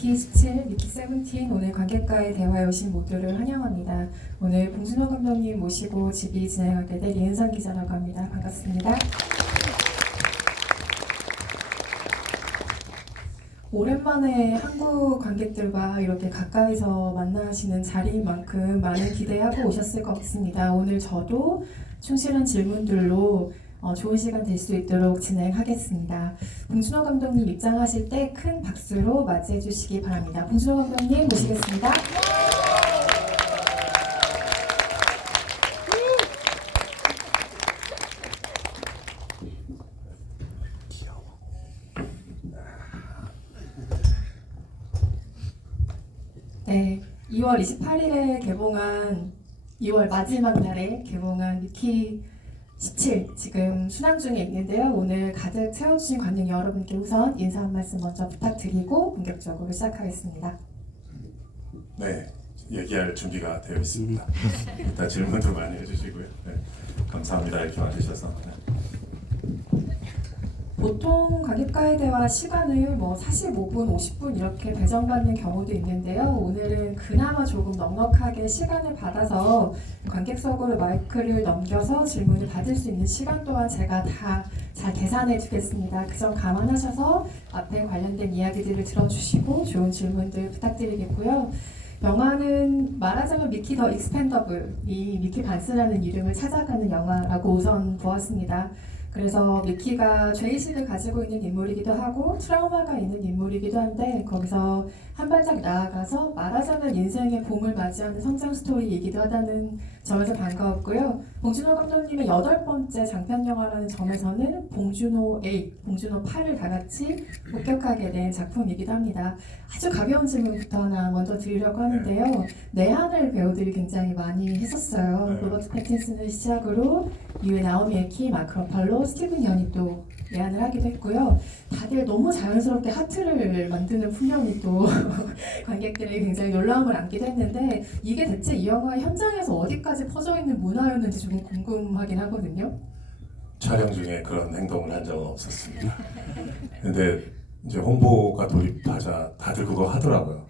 미키 17, 미키 17 오늘 관객과의 대화에 오신 모두를 환영합니다. 오늘 봉준호 감독님 모시고 집이 진행하게 될 이은선 기자라고 합니다. 반갑습니다. 오랜만에 한국 관객들과 이렇게 가까이서 만나시는 자리인 만큼 많은 기대하고 오셨을 것 같습니다. 오늘 저도 충실한 질문들로 좋은 시간 될 수 있도록 진행하겠습니다. 봉준호 감독님 입장하실 때 큰 박수로 맞이해 주시기 바랍니다. 봉준호 감독님 모시겠습니다. 네, 2월 28일에 개봉한 2월 마지막 날에 개봉한 미키 17 지금 순항 중에 있는데요. 오늘 가득 채워주신 관객 여러분께 우선 인사 한 말씀 먼저 부탁드리고 본격적으로 시작하겠습니다. 네, 얘기할 준비가 되어 있습니다. 일단 질문도 많이 해주시고요. 네, 감사합니다. 이렇게 와주셔서. 네. 보통 관객과의 대화 시간을 45분, 50분 이렇게 배정받는 경우도 있는데요. 오늘은 그나마 조금 넉넉하게 시간을 받아서 관객석으로 마이크를 넘겨서 질문을 받을 수 있는 시간 또한 제가 다 잘 계산해 두겠습니다. 그 점 감안하셔서 앞에 관련된 이야기들을 들어주시고 좋은 질문들 부탁드리겠고요. 영화는 말하자면 미키 더 익스펜더블이 미키 반스라는 이름을 찾아가는 영화라고 우선 보았습니다. 그래서 미키가 죄의식을 가지고 있는 인물이기도 하고 트라우마가 있는 인물이기도 한데 거기서 한 발짝 나아가서 말하자면 인생의 봄을 맞이하는 성장 스토리이기도 하다는 점에서 반가웠고요. 봉준호 감독님의 8번째 장편 영화라는 점에서는 봉준호 8, 봉준호 8을 다 같이 목격하게 된 작품이기도 합니다. 아주 가벼운 질문부터 하나 먼저 드리려고 하는데요. 내한을 배우들이 굉장히 많이 했었어요. 로버트 패틴슨을 시작으로 이후에 나오미 에키, 마크 러팔로, 스티븐 연이 또 내한을 하기도 했고요. 다들 너무 자연스럽게 하트를 만드는 풍경이 또 관객들에게 굉장히 놀라움을 안기도 했는데 이게 대체 이 영화 현장에서 어디까지 퍼져 있는 문화였는지 좀 궁금하긴 하거든요. 촬영 중에 그런 행동을 한 적은 없었습니다. 근데 이제 홍보가 돌입하자 다들 그거 하더라고요.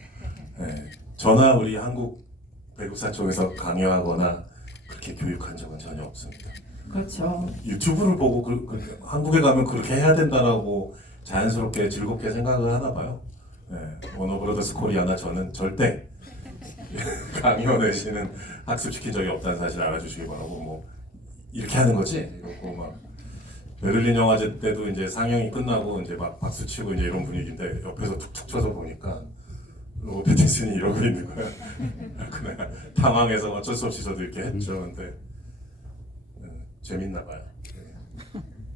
네, 저나 우리 한국 배국사 쪽에서 강요하거나 그렇게 교육한 적은 전혀 없습니다. 그렇죠. 유튜브를 보고 한국에 가면 그렇게 해야 된다라고 자연스럽게 즐겁게 생각을 하나 봐요. 네, 워너브라더스 코리아나 저는 절대 강요 내시는 학습시킨 적이 없다는 사실 알아주시기 바라고 뭐 이렇게 하는 거지 이러고 막 베를린 영화제 때도 이제 상영이 끝나고 이제 막 박수 치고 이제 이런 분위기인데 옆에서 툭툭 쳐서 보니까 로버트 패틴슨이 이러고 있는 거야. 그냥 당황해서 어쩔 수 없이 저도 이렇게 했죠. 근데 재밌나 봐요.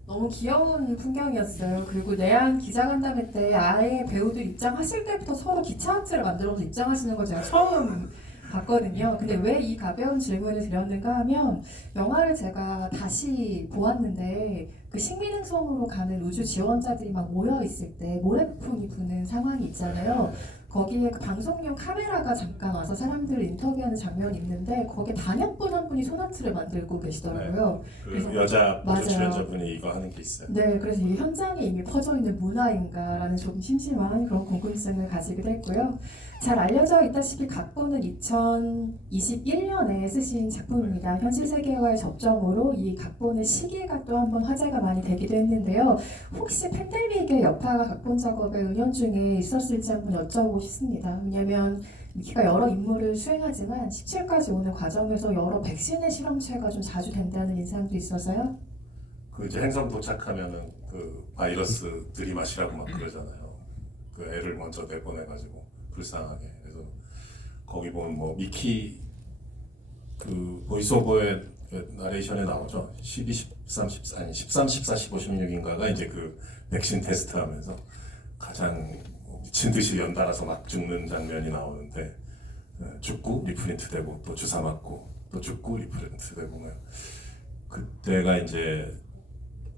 너무 귀여운 풍경이었어요. 그리고 내한 기자간담회 때 아예 배우들 입장하실 때부터 서로 기차 하트를 만들어서 입장하시는 걸 제가 처음 봤거든요. 근데 왜 이 가벼운 질문을 드렸는가 하면 영화를 제가 다시 보았는데 그 식민행성으로 가는 우주 지원자들이 막 모여 있을 때 모래풍이 부는 상황이 있잖아요. 거기에 그 방송용 카메라가 잠깐 와서 사람들을 인터뷰하는 장면이 있는데 거기에 단역분 한 분이 소나트를 만들고 계시더라고요. 그 그래서 여자 보조 맞아요. 출연자분이 이거 하는 게 있어요. 네, 그래서 이 현장에 이미 퍼져 있는 문화인가라는 좀 심심한 그런 궁금증을 가지기도 했고요. 잘 알려져 있다시피 각본은 2021년에 쓰신 작품입니다. 현실 세계와의 접점으로 이 각본의 시기가 또 한번 화제가 많이 되기도 했는데요. 혹시 팬데믹의 여파가 각본 작업에 은연중에 있었을지 한번 여쭤보고 싶습니다. 왜냐하면 미키가 여러 임무를 수행하지만 17까지 오는 과정에서 여러 백신의 실험체가 좀 자주 된다는 인상도 있어서요. 그 이제 행성 도착하면은 그 바이러스 들이마시라고 막 그러잖아요. 그 애를 먼저 내보내가지고 불쌍하게. 그래서 거기 보면 뭐 미키 그 보이스오버의 나레이션에 나오죠. 12, 13, 14 아니 13, 14, 15, 16인가가 이제 그 백신 테스트하면서 가장 미친 듯이 연달아서 막 죽는 장면이 나오는데 죽고 리프린트 되고 또 주사 맞고 또 죽고 리프린트 되고 그때가 이제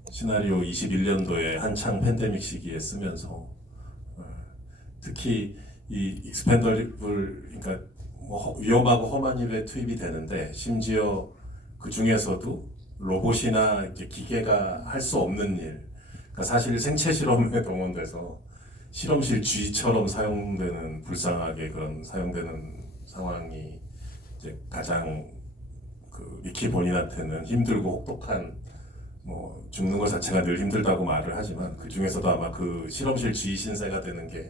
시나리오 21년도에 한창 팬데믹 시기에 쓰면서 특히 이 익스펜더블 그러니까 뭐 위험하고 험한 일에 투입이 되는데 심지어 그 중에서도 로봇이나 이제 기계가 할 수 없는 일, 그러니까 사실 생체 실험에 동원돼서 실험실 쥐처럼 사용되는 불쌍하게 그런 사용되는 상황이 이제 가장 그 미키 본인한테는 힘들고 혹독한 뭐 죽는 것 자체가 늘 힘들다고 말을 하지만 그 중에서도 아마 그 실험실 쥐 신세가 되는 게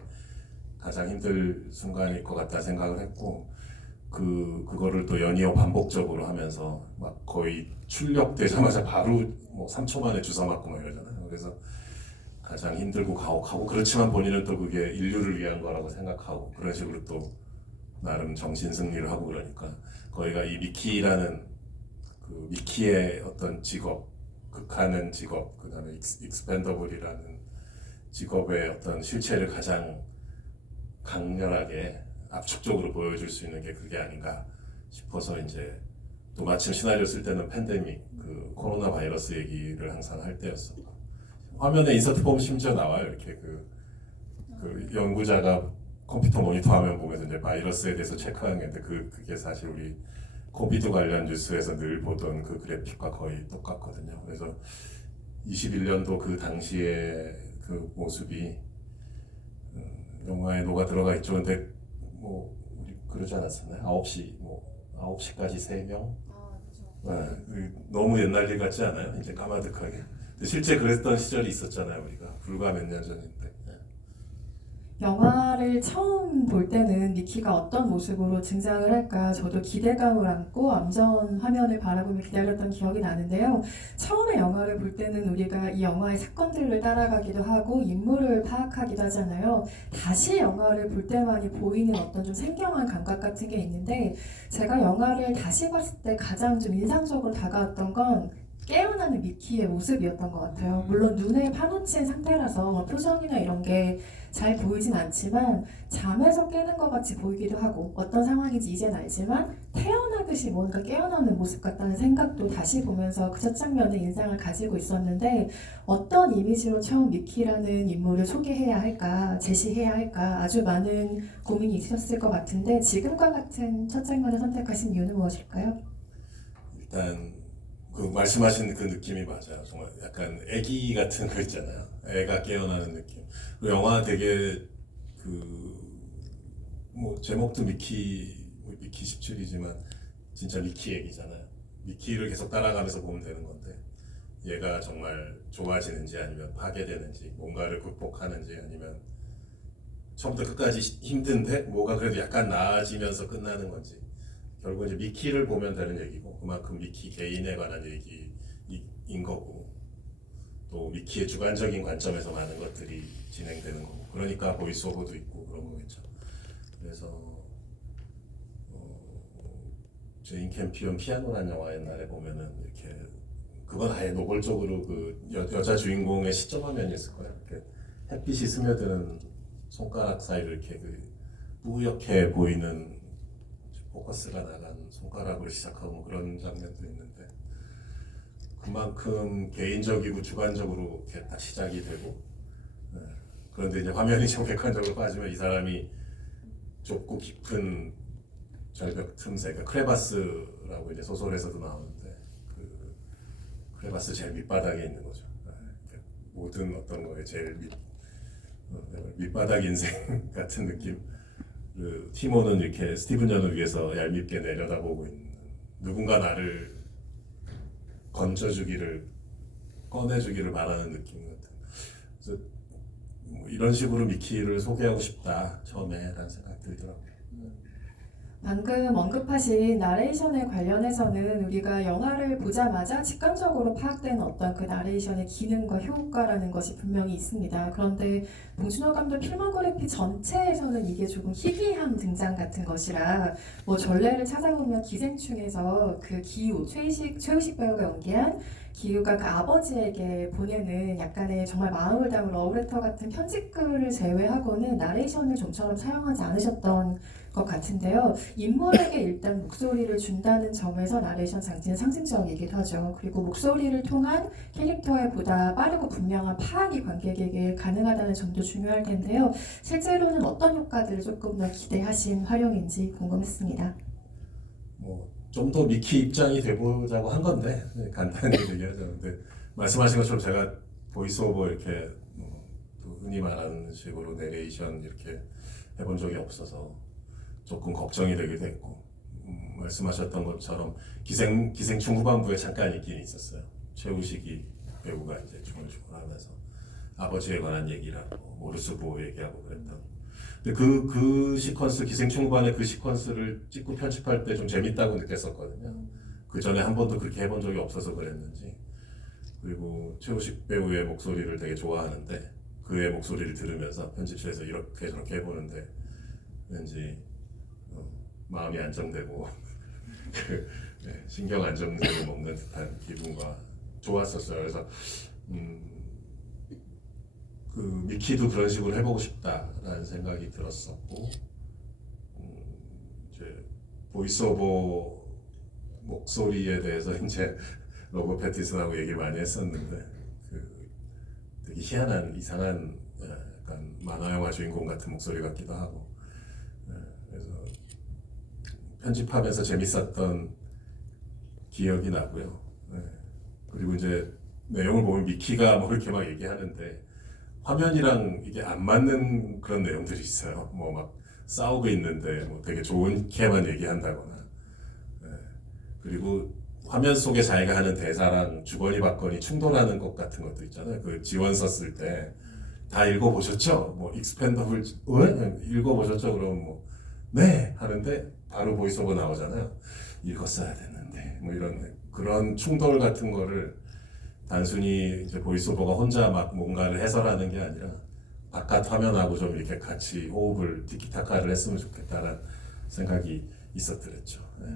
가장 힘들 순간일 것 같다 생각을 했고 그거를 또 연이어 반복적으로 하면서 막 거의 출력되자마자 바로 뭐 3초 만에 주사 맞고 막 이러잖아요. 그래서 가장 힘들고 가혹하고 그렇지만 본인은 또 그게 인류를 위한 거라고 생각하고 그런 식으로 또 나름 정신 승리를 하고 그러니까 거기가 이 미키라는 그 미키의 어떤 직업, 극하는 직업, 그 다음에 익스펜더블이라는 직업의 어떤 실체를 가장 강렬하게 압축적으로 보여줄 수 있는 게 그게 아닌가 싶어서 이제 또 마침 시나리오 쓸 때는 팬데믹, 그 코로나 바이러스 얘기를 항상 할 때였어. 화면에 인서트 보면 심지어 나와요. 이렇게 그 연구자가 컴퓨터 모니터 화면 보면서 이제 바이러스에 대해서 체크하는 게 있는데 그게 사실 우리 코비드 관련 뉴스에서 늘 보던 그 그래픽과 거의 똑같거든요. 그래서 21년도 그 당시의 그 모습이 영화에 녹아 들어가 있죠. 근데 뭐 우리 그러지 않았었나요? 9시까지 3명? 네, 너무 옛날 일 같지 않아요? 이제 까마득하게. 근데 실제 그랬던 시절이 있었잖아요. 우리가 불과 몇 년 전인데. 영화를 처음 볼 때는 미키가 어떤 모습으로 등장을 할까 저도 기대감을 안고 암전 화면을 바라보며 기다렸던 기억이 나는데요. 처음에 영화를 볼 때는 우리가 이 영화의 사건들을 따라가기도 하고 인물을 파악하기도 하잖아요. 다시 영화를 볼 때만이 보이는 어떤 좀 생경한 감각 같은 게 있는데 제가 영화를 다시 봤을 때 가장 좀 인상적으로 다가왔던 건 깨어나는 미키의 모습이었던 것 같아요. 물론 눈에 파묻힌 상태라서 표정이나 이런 게 잘 보이진 않지만 잠에서 깨는 것 같이 보이기도 하고 어떤 상황인지 이젠 알지만 태어나듯이 뭔가 깨어나는 모습 같다는 생각도 다시 보면서 그 첫 장면에 인상을 가지고 있었는데 어떤 이미지로 처음 미키라는 인물을 소개해야 할까 제시해야 할까 아주 많은 고민이 있으셨을 것 같은데 지금과 같은 첫 장면을 선택하신 이유는 무엇일까요? 일단 그 말씀하신 그 느낌이 맞아요. 정말 약간 애기 같은 거 있잖아요. 애가 깨어나는 느낌. 그 영화 되게 그 뭐 제목도 미키 17이지만 진짜 미키 얘기잖아요. 미키를 계속 따라가면서 보면 되는 건데 얘가 정말 좋아지는지 아니면 파괴되는지 뭔가를 극복하는지 아니면 처음부터 끝까지 힘든데 뭐가 그래도 약간 나아지면서 끝나는 건지 결국 이제 미키를 보면 되는 얘기고 그만큼 미키 개인에 관한 얘기인 거고 또 미키의 주관적인 관점에서 많은 것들이 진행되는 거고 그러니까 보이스오버도 있고 그런 거겠죠. 그래서 제인 캠피언 피아노라는 영화 옛날에 보면은 이렇게 그건 아예 노골적으로 그 여자 주인공의 시점 화면이었을 거예요. 이렇게 햇빛이 스며드는 손가락 사이를 이렇게 그 뿌옇게 보이는 포커스가 나간 손가락으로 시작하고 뭐 그런 장면도 있는데 그만큼 개인적이고 주관적으로 이렇게 딱 시작이 되고 네. 그런데 이제 화면이 좀 객관적으로 빠지면 이 사람이 좁고 깊은 절벽 틈새, 그러니까 크레바스라고 이제 소설에서도 나오는데 그 크레바스 제일 밑바닥에 있는 거죠. 네. 모든 어떤 거에 제일 밑바닥 인생 같은 느낌. 그 티모는 이렇게 스티븐 전을 위해서 얄밉게 내려다보고 있는 누군가 나를 건져주기를 꺼내주기를 바라는 느낌 같은. 그래서 뭐 이런 식으로 미키를 소개하고 싶다 처음에라는 생각이 들더라고요. 방금 언급하신 나레이션에 관련해서는 우리가 영화를 보자마자 직관적으로 파악되는 어떤 그 나레이션의 기능과 효과라는 것이 분명히 있습니다. 그런데 봉준호 감독 필모그래피 전체에서는 이게 조금 희귀한 등장 같은 것이라 뭐 전례를 찾아보면 기생충에서 그 기우 최우식 배우가 연기한 기우가 그 아버지에게 보내는 약간의 정말 마음을 담은 러브레터 같은 편지글을 제외하고는 나레이션을 좀처럼 사용하지 않으셨던 것 같은데요. 인물에게 일단 목소리를 준다는 점에서 나레이션 장치는 상징적이기도 하죠. 그리고 목소리를 통한 캐릭터의 보다 빠르고 분명한 파악이 관객에게 가능하다는 점도 중요할 텐데요. 실제로는 어떤 효과들을 조금 더 기대하신 활용인지 궁금했습니다. 뭐 좀 더 미키 입장이 돼보자고 한 건데 간단히 얘기하자면 근데 말씀하신 것처럼 제가 보이스오버 이렇게 또 흔히 말하는 식으로 내레이션 이렇게 해본 적이 없어서 조금 걱정이 되기도 했고, 말씀하셨던 것처럼 기생충 후반부에 잠깐 있긴 있었어요. 최우식이 배우가 이제 중얼중얼 하면서 아버지에 관한 얘기를 하고 모르스보 얘기하고 그랬던. 근데 그 시퀀스, 기생충 후반의 그 시퀀스를 찍고 편집할 때 좀 재밌다고 느꼈었거든요. 그 전에 한 번도 그렇게 해본 적이 없어서 그랬는지. 그리고 최우식 배우의 목소리를 되게 좋아하는데 그의 목소리를 들으면서 편집실에서 이렇게 저렇게 해보는데 왠지 마음이 안정되고 네, 신경 안정되고 먹는 듯한 기분과 좋았었어요. 그래서 그 미키도 그런 식으로 해보고 싶다라는 생각이 들었었고, 이제 보이스오버 목소리에 대해서 이제 로버트 패티슨하고 얘기 많이 했었는데 그 되게 희한한 이상한 약간 만화 영화 주인공 같은 목소리 같기도 하고, 그래서 편집하면서 재밌었던 기억이 나고요. 그리고 이제 내용을 보면 미키가 뭐 이렇게 막 얘기하는데 화면이랑 이게 안 맞는 그런 내용들이 있어요. 뭐 막 싸우고 있는데 뭐 되게 좋게만 얘기한다거나, 그리고 화면 속에 자기가 하는 대사랑 주거니 받거니 충돌하는 것 같은 것도 있잖아요. 그 지원 썼을 때 다 읽어보셨죠? 뭐 익스펜더블 읽어보셨죠? 그럼 뭐 네 하는데 바로 보이스오버 나오잖아요. 읽었어야 됐는데 뭐 이런 그런 충돌 같은 거를 단순히 이제 보이스오버가 혼자 막 뭔가를 해설하는 게 아니라 바깥 화면하고 좀 이렇게 같이 호흡을 티키타카를 했으면 좋겠다라는 생각이 있었더랬죠. 네.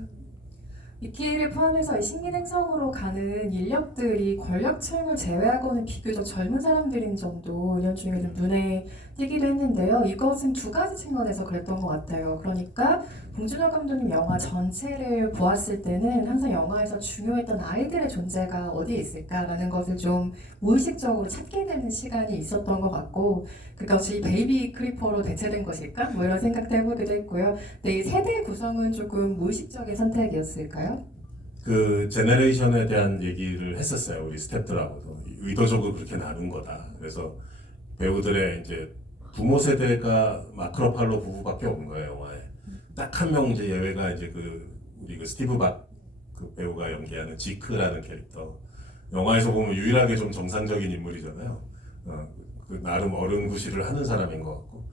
미키를 포함해서 이 신기행성으로 가는 인력들이 권력층을 제외하고는 비교적 젊은 사람들인 점도 은연중에 좀 눈에 띄기도 했는데요. 이것은 두 가지 측면에서 그랬던 것 같아요. 그러니까 봉준호 감독님 영화 전체를 보았을 때는 항상 영화에서 중요했던 아이들의 존재가 어디에 있을까라는 것을 좀 무의식적으로 찾게 되는 시간이 있었던 것 같고, 그것이 베이비 크리퍼로 대체된 것일까? 뭐 이런 생각도 해보기도 했고요. 근데 이 세대 구성은 조금 무의식적인 선택이었을까요? 그 제너레이션에 대한 얘기를 했었어요. 우리 스태프들하고도 의도적으로 그렇게 나눈 거다. 그래서 배우들의 이제 부모 세대가 마크 러팔로 부부밖에 없는 거예요, 영화에. 딱 한 명 이제 예외가 이제 우리 스티브 박 그 배우가 연기하는 지크라는 캐릭터. 영화에서 보면 유일하게 좀 정상적인 인물이잖아요. 그 나름 어른 구실을 하는 사람인 것 같고,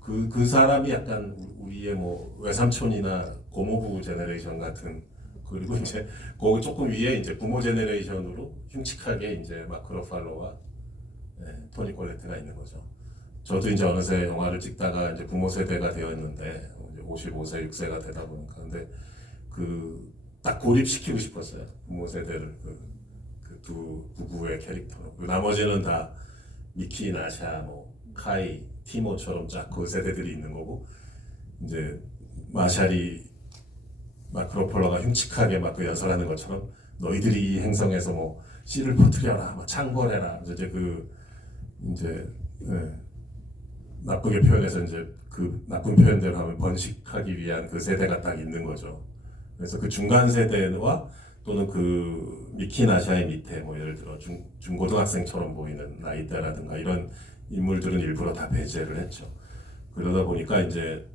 그 사람이 약간 우리의 뭐 외삼촌이나 고모부 제너레이션 같은, 그리고 이제 거기 조금 위에 이제 부모 제너레이션으로 흉측하게 이제 마크 러팔로와 토니 콜레트가 있는 거죠. 저도 이제 어느새 영화를 찍다가 이제 부모 세대가 되었는데 이제 55세, 6세가 되다 보니까 근데 딱 고립시키고 싶었어요. 부모 세대를 그 두 부부의 캐릭터로. 나머지는 다 미키, 나샤, 뭐 카이, 티모처럼 쫙 그 세대들이 있는 거고, 이제 마샬이 마크 러팔로가 흉측하게 막 그 연설하는 것처럼 너희들이 이 행성에서 뭐 씨를 퍼뜨려라, 막 창궐해라. 이제 나쁘게 표현해서 이제 그 나쁜 표현대로 하면 번식하기 위한 그 세대가 딱 있는 거죠. 그래서 그 중간 세대와 또는 그 미키 나샤의 밑에 뭐 예를 들어 중고등학생처럼 보이는 나이대라든가 이런 인물들은 일부러 다 배제를 했죠. 그러다 보니까 이제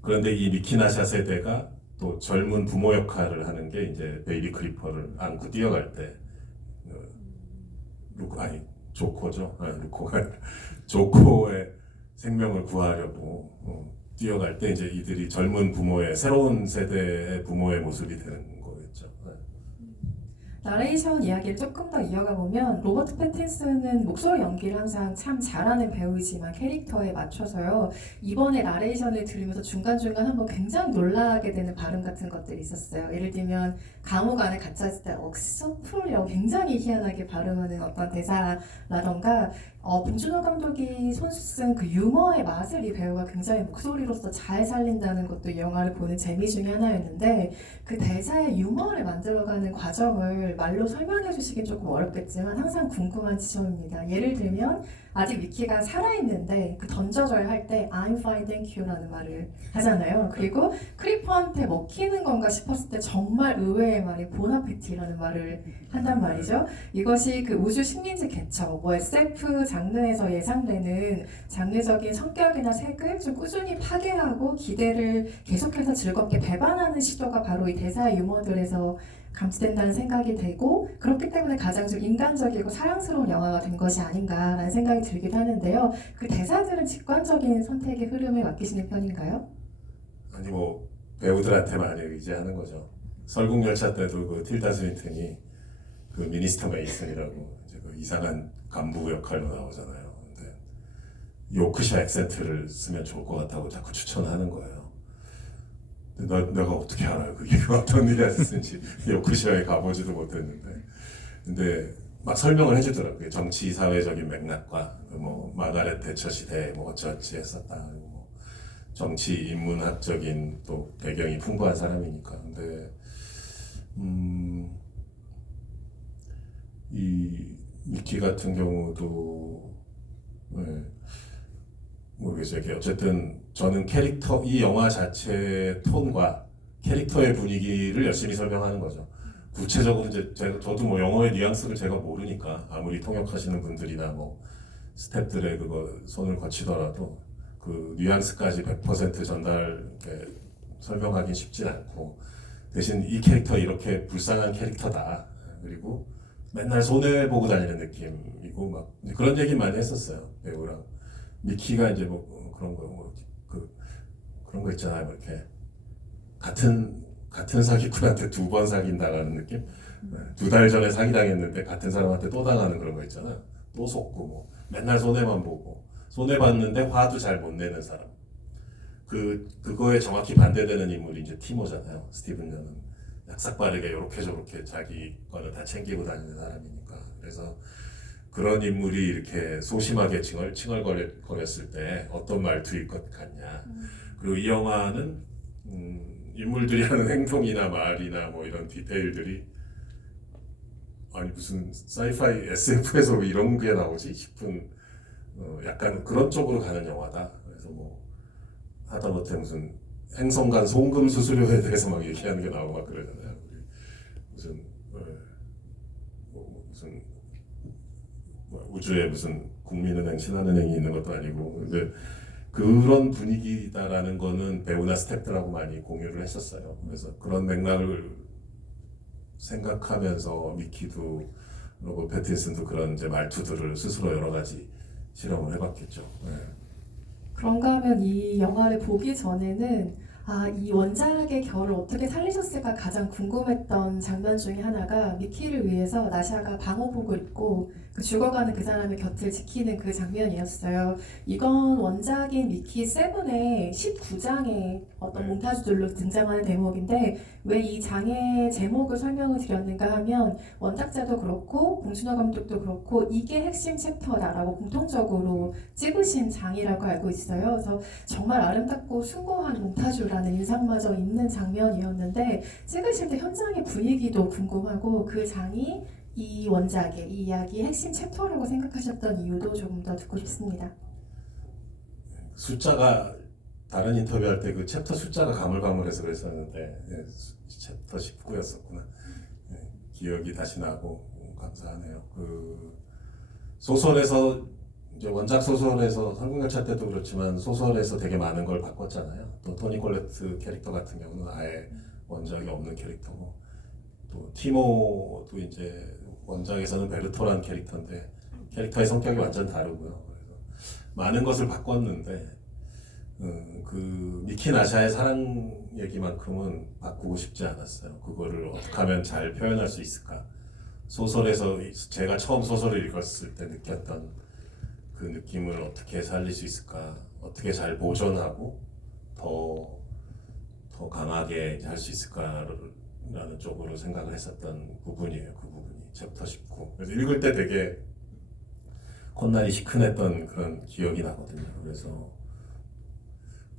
그런데 이 미키 나샤 세대가 또 젊은 부모 역할을 하는 게 이제 베이비 크리퍼를 안고 뛰어갈 때 조코죠. 루코가 조코의 생명을 구하려고 뛰어갈 때 이제 이들이 젊은 부모의 새로운 세대의 부모의 모습이 되는 거겠죠. 나레이션 이야기를 조금 더 이어가 보면 로버트 패틴슨은 목소리 연기를 항상 참 잘하는 배우이지만 캐릭터에 맞춰서요. 이번에 나레이션을 들으면서 중간중간 한번 굉장히 놀라게 되는 발음 같은 것들이 있었어요. 예를 들면 감옥 안에 갇혔을 때 억서풀이라고 굉장히 희한하게 발음하는 어떤 대사라던가 봉준호 감독이 손수 쓴 그 유머의 맛을 이 배우가 굉장히 목소리로서 잘 살린다는 것도 이 영화를 보는 재미 중에 하나였는데, 그 대사의 유머를 만들어가는 과정을 말로 설명해 주시기 조금 어렵겠지만 항상 궁금한 지점입니다. 예를 들면 아직 미키가 살아있는데 그 던져줘야 할 때 I'm fine, thank you라는 말을 하잖아요. 그리고 크리퍼한테 먹히는 건가 싶었을 때 정말 의외의 말이 보나피티라는 말을 한단 말이죠. 이것이 그 우주 식민지 개척, 뭐 SF 장르에서 예상되는 장르적인 성격이나 색을 좀 꾸준히 파괴하고 기대를 계속해서 즐겁게 배반하는 시도가 바로 이 대사의 유머들에서 감지된다는 생각이 되고, 그렇기 때문에 가장 좀 인간적이고 사랑스러운 영화가 된 것이 아닌가라는 생각이 들기도 하는데요. 그 대사들은 직관적인 선택의 흐름에 맡기시는 편인가요? 아니 뭐 배우들한테 많이 의지하는 거죠. 설국열차 때도 그 틸다 스윈튼이 그 미니스터 메이슨이라고 이제 그 이상한 간부 역할로 나오잖아요. 근데 요크셔 액센트를 쓰면 좋을 것 같다고 자꾸 추천하는 거예요. 근데 내가 어떻게 알아요? 그게 어떤 일에서 쓴지. 요크셔에 가보지도 못했는데. 근데 막 설명을 해주더라고요. 정치 사회적인 맥락과 뭐 마가렛 대처 시대에 뭐 어찌어찌 했었다. 뭐 정치 인문학적인 또 배경이 풍부한 사람이니까. 근데 이 미키 같은 경우도 네, 모르겠어요. 이게 어쨌든 저는 캐릭터 이 영화 자체의 톤과 캐릭터의 분위기를 열심히 설명하는 거죠. 구체적으로 이제 저도 뭐 영어의 뉘앙스를 제가 모르니까 아무리 통역하시는 분들이나 뭐 스태프들의 그거 손을 거치더라도 그 뉘앙스까지 100% 전달 이렇게 설명하기 쉽진 않고, 대신 이 캐릭터 이렇게 불쌍한 캐릭터다. 그리고 맨날 손해 보고 다니는 느낌이고 막 그런 얘기 많이 했었어요. 배우랑 미키가 이제 뭐 그런 거 뭐 그런 거 있잖아요. 뭐 이렇게 같은 사기꾼한테 2번 사귄다라는 느낌. 2달 전에 사기당했는데 같은 사람한테 또 당하는 그런 거 있잖아요. 또 속고 뭐 맨날 손해만 보고 손해 봤는데 화도 잘 못 내는 사람. 그거에 정확히 반대되는 인물이 이제 티모잖아요. 스티븐 연은 약삭 빠르게 이렇게 저렇게 자기 거를 다 챙기고 다니는 사람이니까. 그래서 그런 인물이 이렇게 소심하게 칭얼거렸을 때 어떤 말투일 것 같냐. 그리고 이 영화는 인물들이 하는 행동이나 말이나 뭐 이런 디테일들이 아니 무슨 사이파이 SF에서 왜 이런 게 나오지 싶은 약간 그런 쪽으로 가는 영화다. 그래서 뭐 하다못해 무슨 행성간 송금 수수료에 대해서 막 얘기하는 게 나오고 막 그러잖아요. 무슨 무슨 우주에 무슨 국민은행, 신한은행이 있는 것도 아니고. 근데 그런 분위기다라는 거는 배우나 스태프들하고 많이 공유를 했었어요. 그래서 그런 맥락을 생각하면서 미키도 로버트 패틴슨도 그런 이제 말투들을 스스로 여러 가지 실험을 해봤겠죠. 네. 그런가 하면 이 영화를 보기 전에는 이 원작의 결을 어떻게 살리셨을까 가장 궁금했던 장면 중에 하나가 미키를 위해서 나샤가 방호복을 입고 그 죽어가는 그 사람의 곁을 지키는 그 장면이었어요. 이건 원작인 미키 7의 19장의 어떤 몽타주들로 등장하는 대목인데, 왜 이 장의 제목을 설명을 드렸는가 하면 원작자도 그렇고 봉준호 감독도 그렇고 이게 핵심 챕터다라고 공통적으로 찍으신 장이라고 알고 있어요. 그래서 정말 아름답고 숭고한 몽타주라는 인상마저 있는 장면이었는데, 찍으실 때 현장의 분위기도 궁금하고 그 장이 이 원작의 이 이야기의 핵심 챕터라고 생각하셨던 이유도 조금 더 듣고 싶습니다. 숫자가 다른 인터뷰할 때 그 챕터 숫자가 가물가물해서 그랬었는데 챕터 19였었구나. 기억이 다시 나고 감사하네요. 그 소설에서 이제 원작 소설에서 설국열차 때도 그렇지만 소설에서 되게 많은 걸 바꿨잖아요. 또 토니 콜레트 캐릭터 같은 경우는 아예 원작이 없는 캐릭터고, 또 티모도 이제 원작에서는 베르토란 캐릭터인데 캐릭터의 성격이 완전 다르고요. 그래서 많은 것을 바꿨는데 그 미키 나샤의 사랑 얘기만큼은 바꾸고 싶지 않았어요. 그거를 어떻게 하면 잘 표현할 수 있을까? 소설에서 제가 처음 소설을 읽었을 때 느꼈던 그 느낌을 어떻게 살릴 수 있을까? 어떻게 잘 보존하고 더 강하게 할 수 있을까라는 쪽으로 생각을 했었던 부분이에요. 그 부분이 챕터 19. 그래서 읽을 때 되게 콧날이 시큰했던 그런 기억이 나거든요. 그래서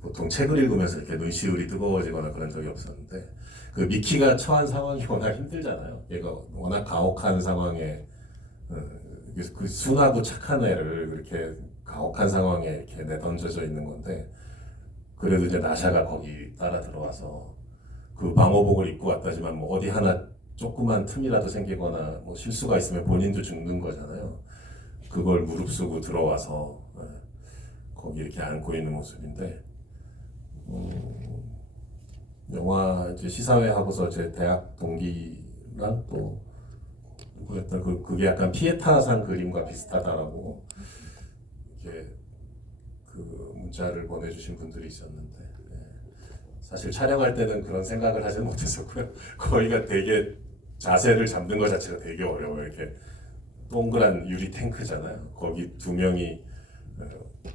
보통 책을 읽으면서 이렇게 눈시울이 뜨거워지거나 그런 적이 없었는데, 그 미키가 처한 상황이 워낙 힘들잖아요. 얘가 워낙 가혹한 상황에 그 순하고 착한 애를 그렇게 가혹한 상황에 이렇게 내던져져 있는 건데, 그래도 이제 나샤가 거기 따라 들어와서 그 방호복을 입고 왔다지만 뭐 어디 하나 조그만 틈이라도 생기거나 뭐 실수가 있으면 본인도 죽는 거잖아요. 그걸 무릅쓰고 들어와서 거기 이렇게 안고 있는 모습인데 영화 이제 시사회 하고서 제 대학 동기랑 또 누구였던 그게 약간 피에타상 그림과 비슷하다라고 이렇게 그 문자를 보내주신 분들이 있었는데 사실 촬영할 때는 그런 생각을 하지는 못했었고요. 거기가 되게 자세를 잡는 것 자체가 되게 어려워요. 이렇게 동그란 유리 탱크잖아요. 거기 두 명이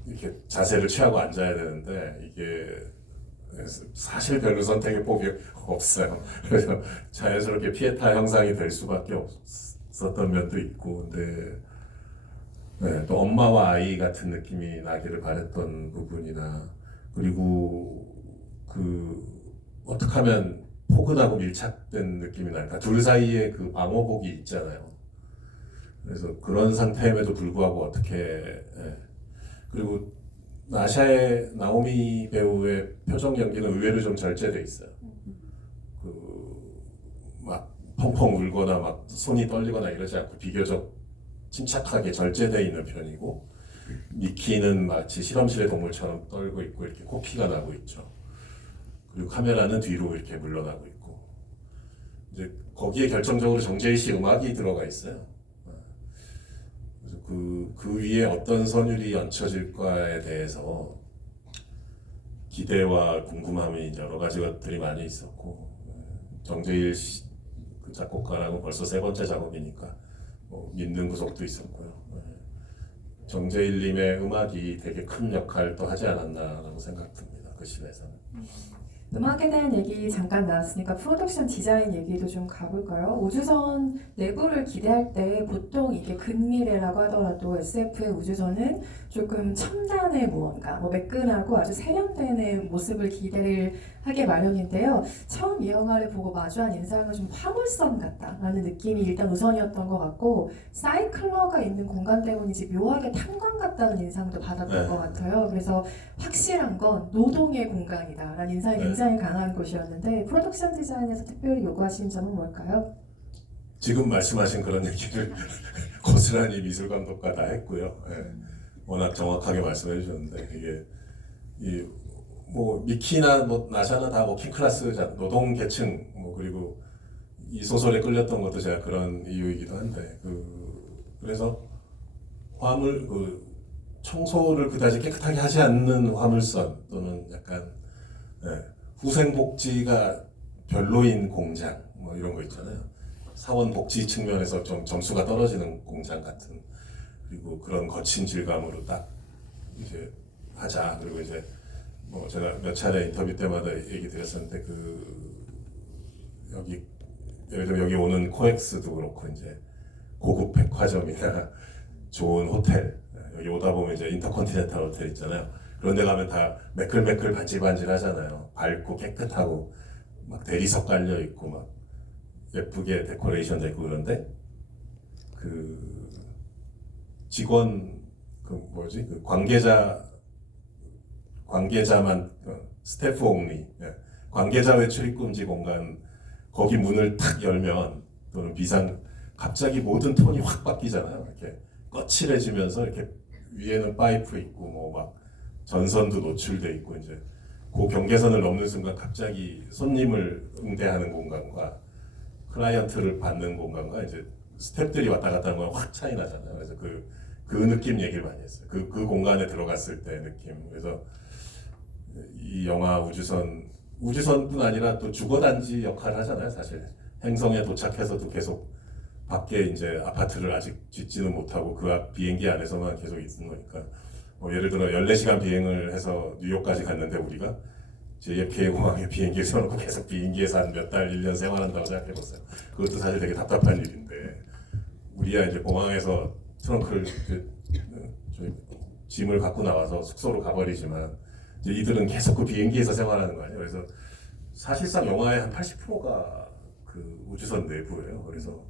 이렇게 자세를 취하고 앉아야 되는데 이게 사실 별로 선택의 폭이 없어요. 그래서 자연스럽게 피에타 형상이 될 수밖에 없었던 면도 있고, 근데 또 엄마와 아이 같은 느낌이 나기를 바랬던 부분이나 그리고 어떻게 하면 포근하고 밀착된 느낌이 날까? 둘 사이에 그 방호복이 있잖아요. 그래서 그런 상태임에도 불구하고 어떻게 그리고 나샤의 나오미 배우의 표정 연기는 의외로 좀 절제돼 있어요. 막 펑펑 울거나 막 손이 떨리거나 이러지 않고 비교적 침착하게 절제돼 있는 편이고 미키는 마치 실험실의 동물처럼 떨고 있고 이렇게 코피가 나고 있죠. 그리고 카메라는 뒤로 이렇게 물러나고 있고 이제 거기에 결정적으로 정재희 씨 음악이 들어가 있어요. 그래서 그 위에 어떤 선율이 얹혀질까에 대해서 기대와 궁금함이 여러 가지 것들이 많이 있었고 정재일 그 작곡가랑은 벌써 세 번째 작업이니까 믿는 구석도 있었고요. 정재일님의 음악이 되게 큰 역할도 하지 않았나라고 생각됩니다. 그 씬에서는. 음악에 대한 얘기 잠깐 나왔으니까 프로덕션 디자인 얘기도 좀 가볼까요? 우주선 내부를 기대할 때 보통 이게 근미래라고 하더라도 SF의 우주선은 조금 첨단의 무언가, 매끈하고 아주 세련된 모습을 기대를 하게 마련인데요. 처음 이 영화를 보고 마주한 인상은 좀 화물선 같다라는 느낌이 일단 우선이었던 것 같고 사이클러가 있는 공간 때문인지 묘하게 탄광 같다는 인상도 받았던 것 같아요. 그래서 확실한 건 노동의 공간이다라는 인상이 굉장히 강한 곳이었는데 프로덕션 디자인에서 특별히 요구하신 점은 뭘까요? 지금 말씀하신 그런 얘기를 고스란히 미술 감독과 다 했고요. 워낙 정확하게 말씀해 주셨는데 이게 미키나 나샤나 다 워킹 클래스 노동 계층 그리고 이 소설에 끌렸던 것도 제가 그런 이유이기도 한데 그래서 화물 청소를 그다지 깨끗하게 하지 않는 화물선 또는 약간 후생복지가 별로인 공장 이런 거 있잖아요. 사원 복지 측면에서 좀 점수가 떨어지는 공장 같은 그리고 그런 거친 질감으로 딱 이제 하자. 그리고 이제 제가 몇 차례 인터뷰 때마다 얘기 드렸었는데 예를 들어 여기 오는 코엑스도 그렇고 이제 고급 백화점이나 좋은 호텔 여기 오다 보면 이제 인터컨티넨탈 호텔 있잖아요. 그런 데 가면 다 매클매클 반질반질 하잖아요. 밝고 깨끗하고 막 대리석 깔려 있고 막 예쁘게 데코레이션 되고 그런데 직원 관계자만 스태프 옹리 관계자 외 출입 금지 공간 거기 문을 탁 열면 또는 갑자기 모든 톤이 확 바뀌잖아요. 이렇게 거칠해지면서 이렇게 위에는 파이프 있고 막 전선도 노출돼 있고 이제 그 경계선을 넘는 순간 갑자기 손님을 응대하는 공간과 클라이언트를 받는 공간과 이제 스태프들이 왔다 갔다 하는 건 확 차이 나잖아요. 그래서 그 느낌 얘기를 많이 했어요. 그 공간에 들어갔을 때 느낌. 그래서 이 영화 우주선뿐 아니라 또 주거단지 역할을 하잖아요. 사실 행성에 도착해서도 계속 밖에 이제 아파트를 아직 짓지는 못하고 그 앞 비행기 안에서만 계속 있는 거니까 예를 들어 14시간 비행을 해서 뉴욕까지 갔는데 우리가 JFK 공항에 비행기를 세워놓고 계속 비행기에서 한 몇 달, 1년 생활한다고 생각해보세요. 그것도 사실 되게 답답한 일인데 우리야 이제 공항에서 트렁크를 짐을 갖고 나와서 숙소로 가버리지만 이제 이들은 계속 그 비행기에서 생활하는 거 아니에요. 그래서 사실상 영화의 한 80%가 그 우주선 내부예요. 그래서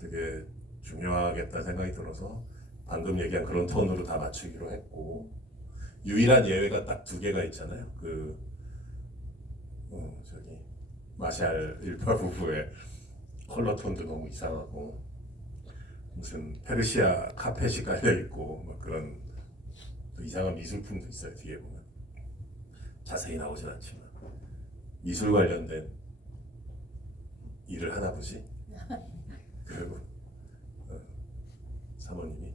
되게 중요하겠다 생각이 들어서 방금 얘기한 그런 톤으로 다 맞추기로 했고 유일한 예외가 딱 두 개가 있잖아요. 마샬 일파 부부의 컬러 톤도 너무 이상하고 무슨 페르시아 카펫이 깔려 있고 뭐 그런 또 이상한 미술품도 있어요. 뒤에 보면 자세히 나오진 않지만 미술 관련된 일을 하나 보지. 그리고 사모님이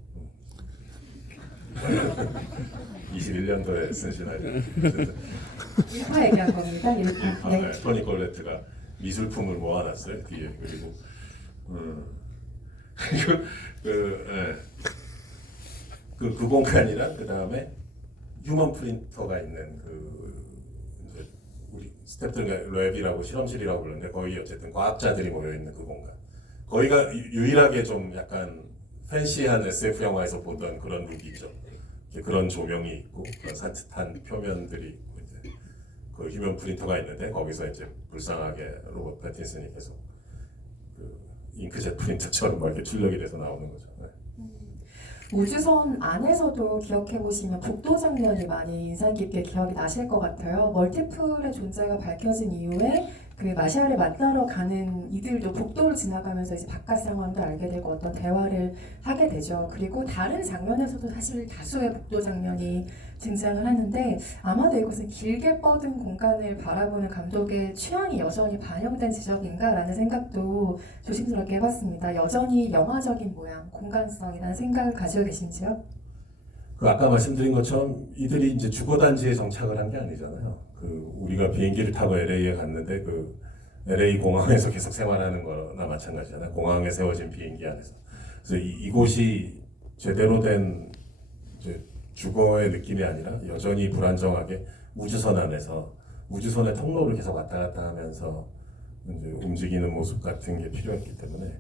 21년도에 쓴 시나리오. 일파 얘기한 겁니다. 일파. 네. 토니 콜레트가 미술품을 모아놨어요 뒤에. 그리고 그 공간이랑 그 다음에 휴먼 프린터가 있는 이제 우리 스태프들 랩이라고 실험실이라고 부르는데 거기 어쨌든 과학자들이 모여 있는 그 공간. 거기가 유일하게 좀 약간 팬시한 SF 영화에서 보던 그런 룩이죠. 그런 조명이 있고 그런 산뜻한 표면들이 있고 이제 그 휴먼 프린터가 있는데 거기서 이제 불쌍하게 로버트 패틴슨이 계속 그 잉크젯 프린터처럼 막 이렇게 출력이 돼서 나오는 거죠. 네. 우주선 안에서도 기억해 보시면 복도 장면이 많이 인상 깊게 기억이 나실 것 같아요. 멀티플의 존재가 밝혀진 이후에 그 마샬을 만나러 가는 이들도 복도를 지나가면서 이제 바깥 상황도 알게 되고 어떤 대화를 하게 되죠. 그리고 다른 장면에서도 사실 다수의 복도 장면이 등장을 하는데 아마도 이것은 길게 뻗은 공간을 바라보는 감독의 취향이 여전히 반영된 지적인가라는 생각도 조심스럽게 해봤습니다. 여전히 영화적인 모양, 공간성이라는 생각을 가지고 계신지요? 그 아까 말씀드린 것처럼 이들이 이제 주거 단지에 정착을 한 게 아니잖아요. 그 우리가 비행기를 타고 LA에 갔는데 그 LA 공항에서 계속 생활하는 거나 마찬가지잖아요. 공항에 세워진 비행기 안에서. 그래서 이곳이 제대로 된 이제 주거의 느낌이 아니라 여전히 불안정하게 우주선 안에서 우주선의 통로를 계속 왔다 갔다 하면서 이제 움직이는 모습 같은 게 필요했기 때문에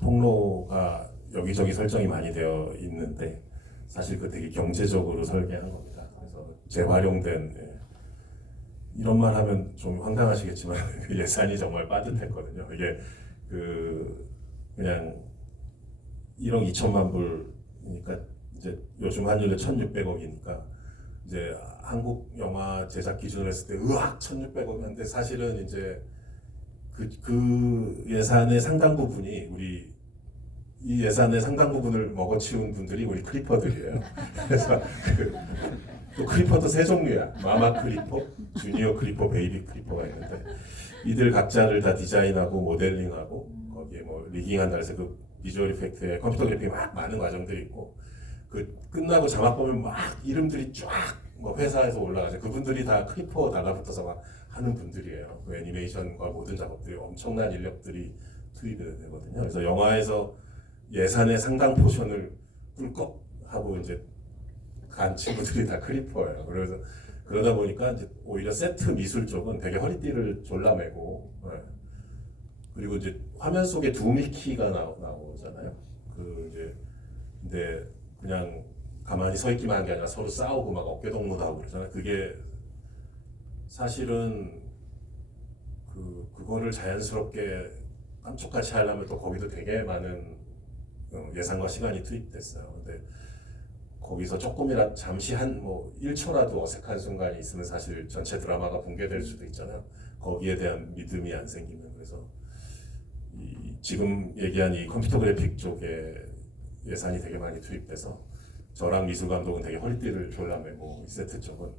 통로가 여기저기 설정이 많이 되어 있는데 사실 그 되게 경제적으로 설계한 겁니다. 그래서 재활용된 이런 말 하면 좀 황당하시겠지만 그 예산이 정말 빠듯했거든요. 이게 그냥 1억 2천만 불이니까 이제 요즘 환율로 1,600억이니까 이제 한국 영화 제작 기준으로 했을 때 으악 1,600억인데 사실은 이제 그 예산의 상당 부분이 이 예산의 상당 부분을 먹어치운 분들이 우리 크리퍼들이에요. 그래서 또 크리퍼도 세 종류야. 마마 크리퍼, 주니어 크리퍼, 베이비 크리퍼가 있는데 이들 각자를 다 디자인하고 모델링하고 거기에 뭐 리깅한다 해서 그 비주얼 이펙트에 컴퓨터 그래픽이 막 많은 과정들이 있고 그 끝나고 자막 보면 막 이름들이 쫙 뭐 회사에서 올라가죠. 그분들이 다 크리퍼 달라붙어서 막 하는 분들이에요. 그 애니메이션과 모든 작업들이 엄청난 인력들이 투입이 되거든요. 그래서 영화에서 예산의 상당 포션을 꿀꺽 하고 이제 간 친구들이 다 크리퍼예요. 그래서 그러다 보니까 이제 오히려 세트 미술 쪽은 되게 허리띠를 졸라매고 그리고 이제 화면 속에 두 미키가 나오잖아요. 이제 근데 그냥 가만히 서 있기만 한 게 아니라 서로 싸우고 막 어깨 동무도 하고 그러잖아요. 그게 사실은 그거를 자연스럽게 깜짝같이 하려면 또 거기도 되게 많은 예산과 시간이 투입됐어요. 근데 거기서 조금이라 잠시 뭐 1초라도 어색한 순간이 있으면 사실 전체 드라마가 붕괴될 수도 있잖아요. 거기에 대한 믿음이 안 생기면. 그래서 지금 얘기한 이 컴퓨터 그래픽 쪽에 예산이 되게 많이 투입돼서 저랑 미술 감독은 되게 허리띠를 졸라매고 이 세트 쪽은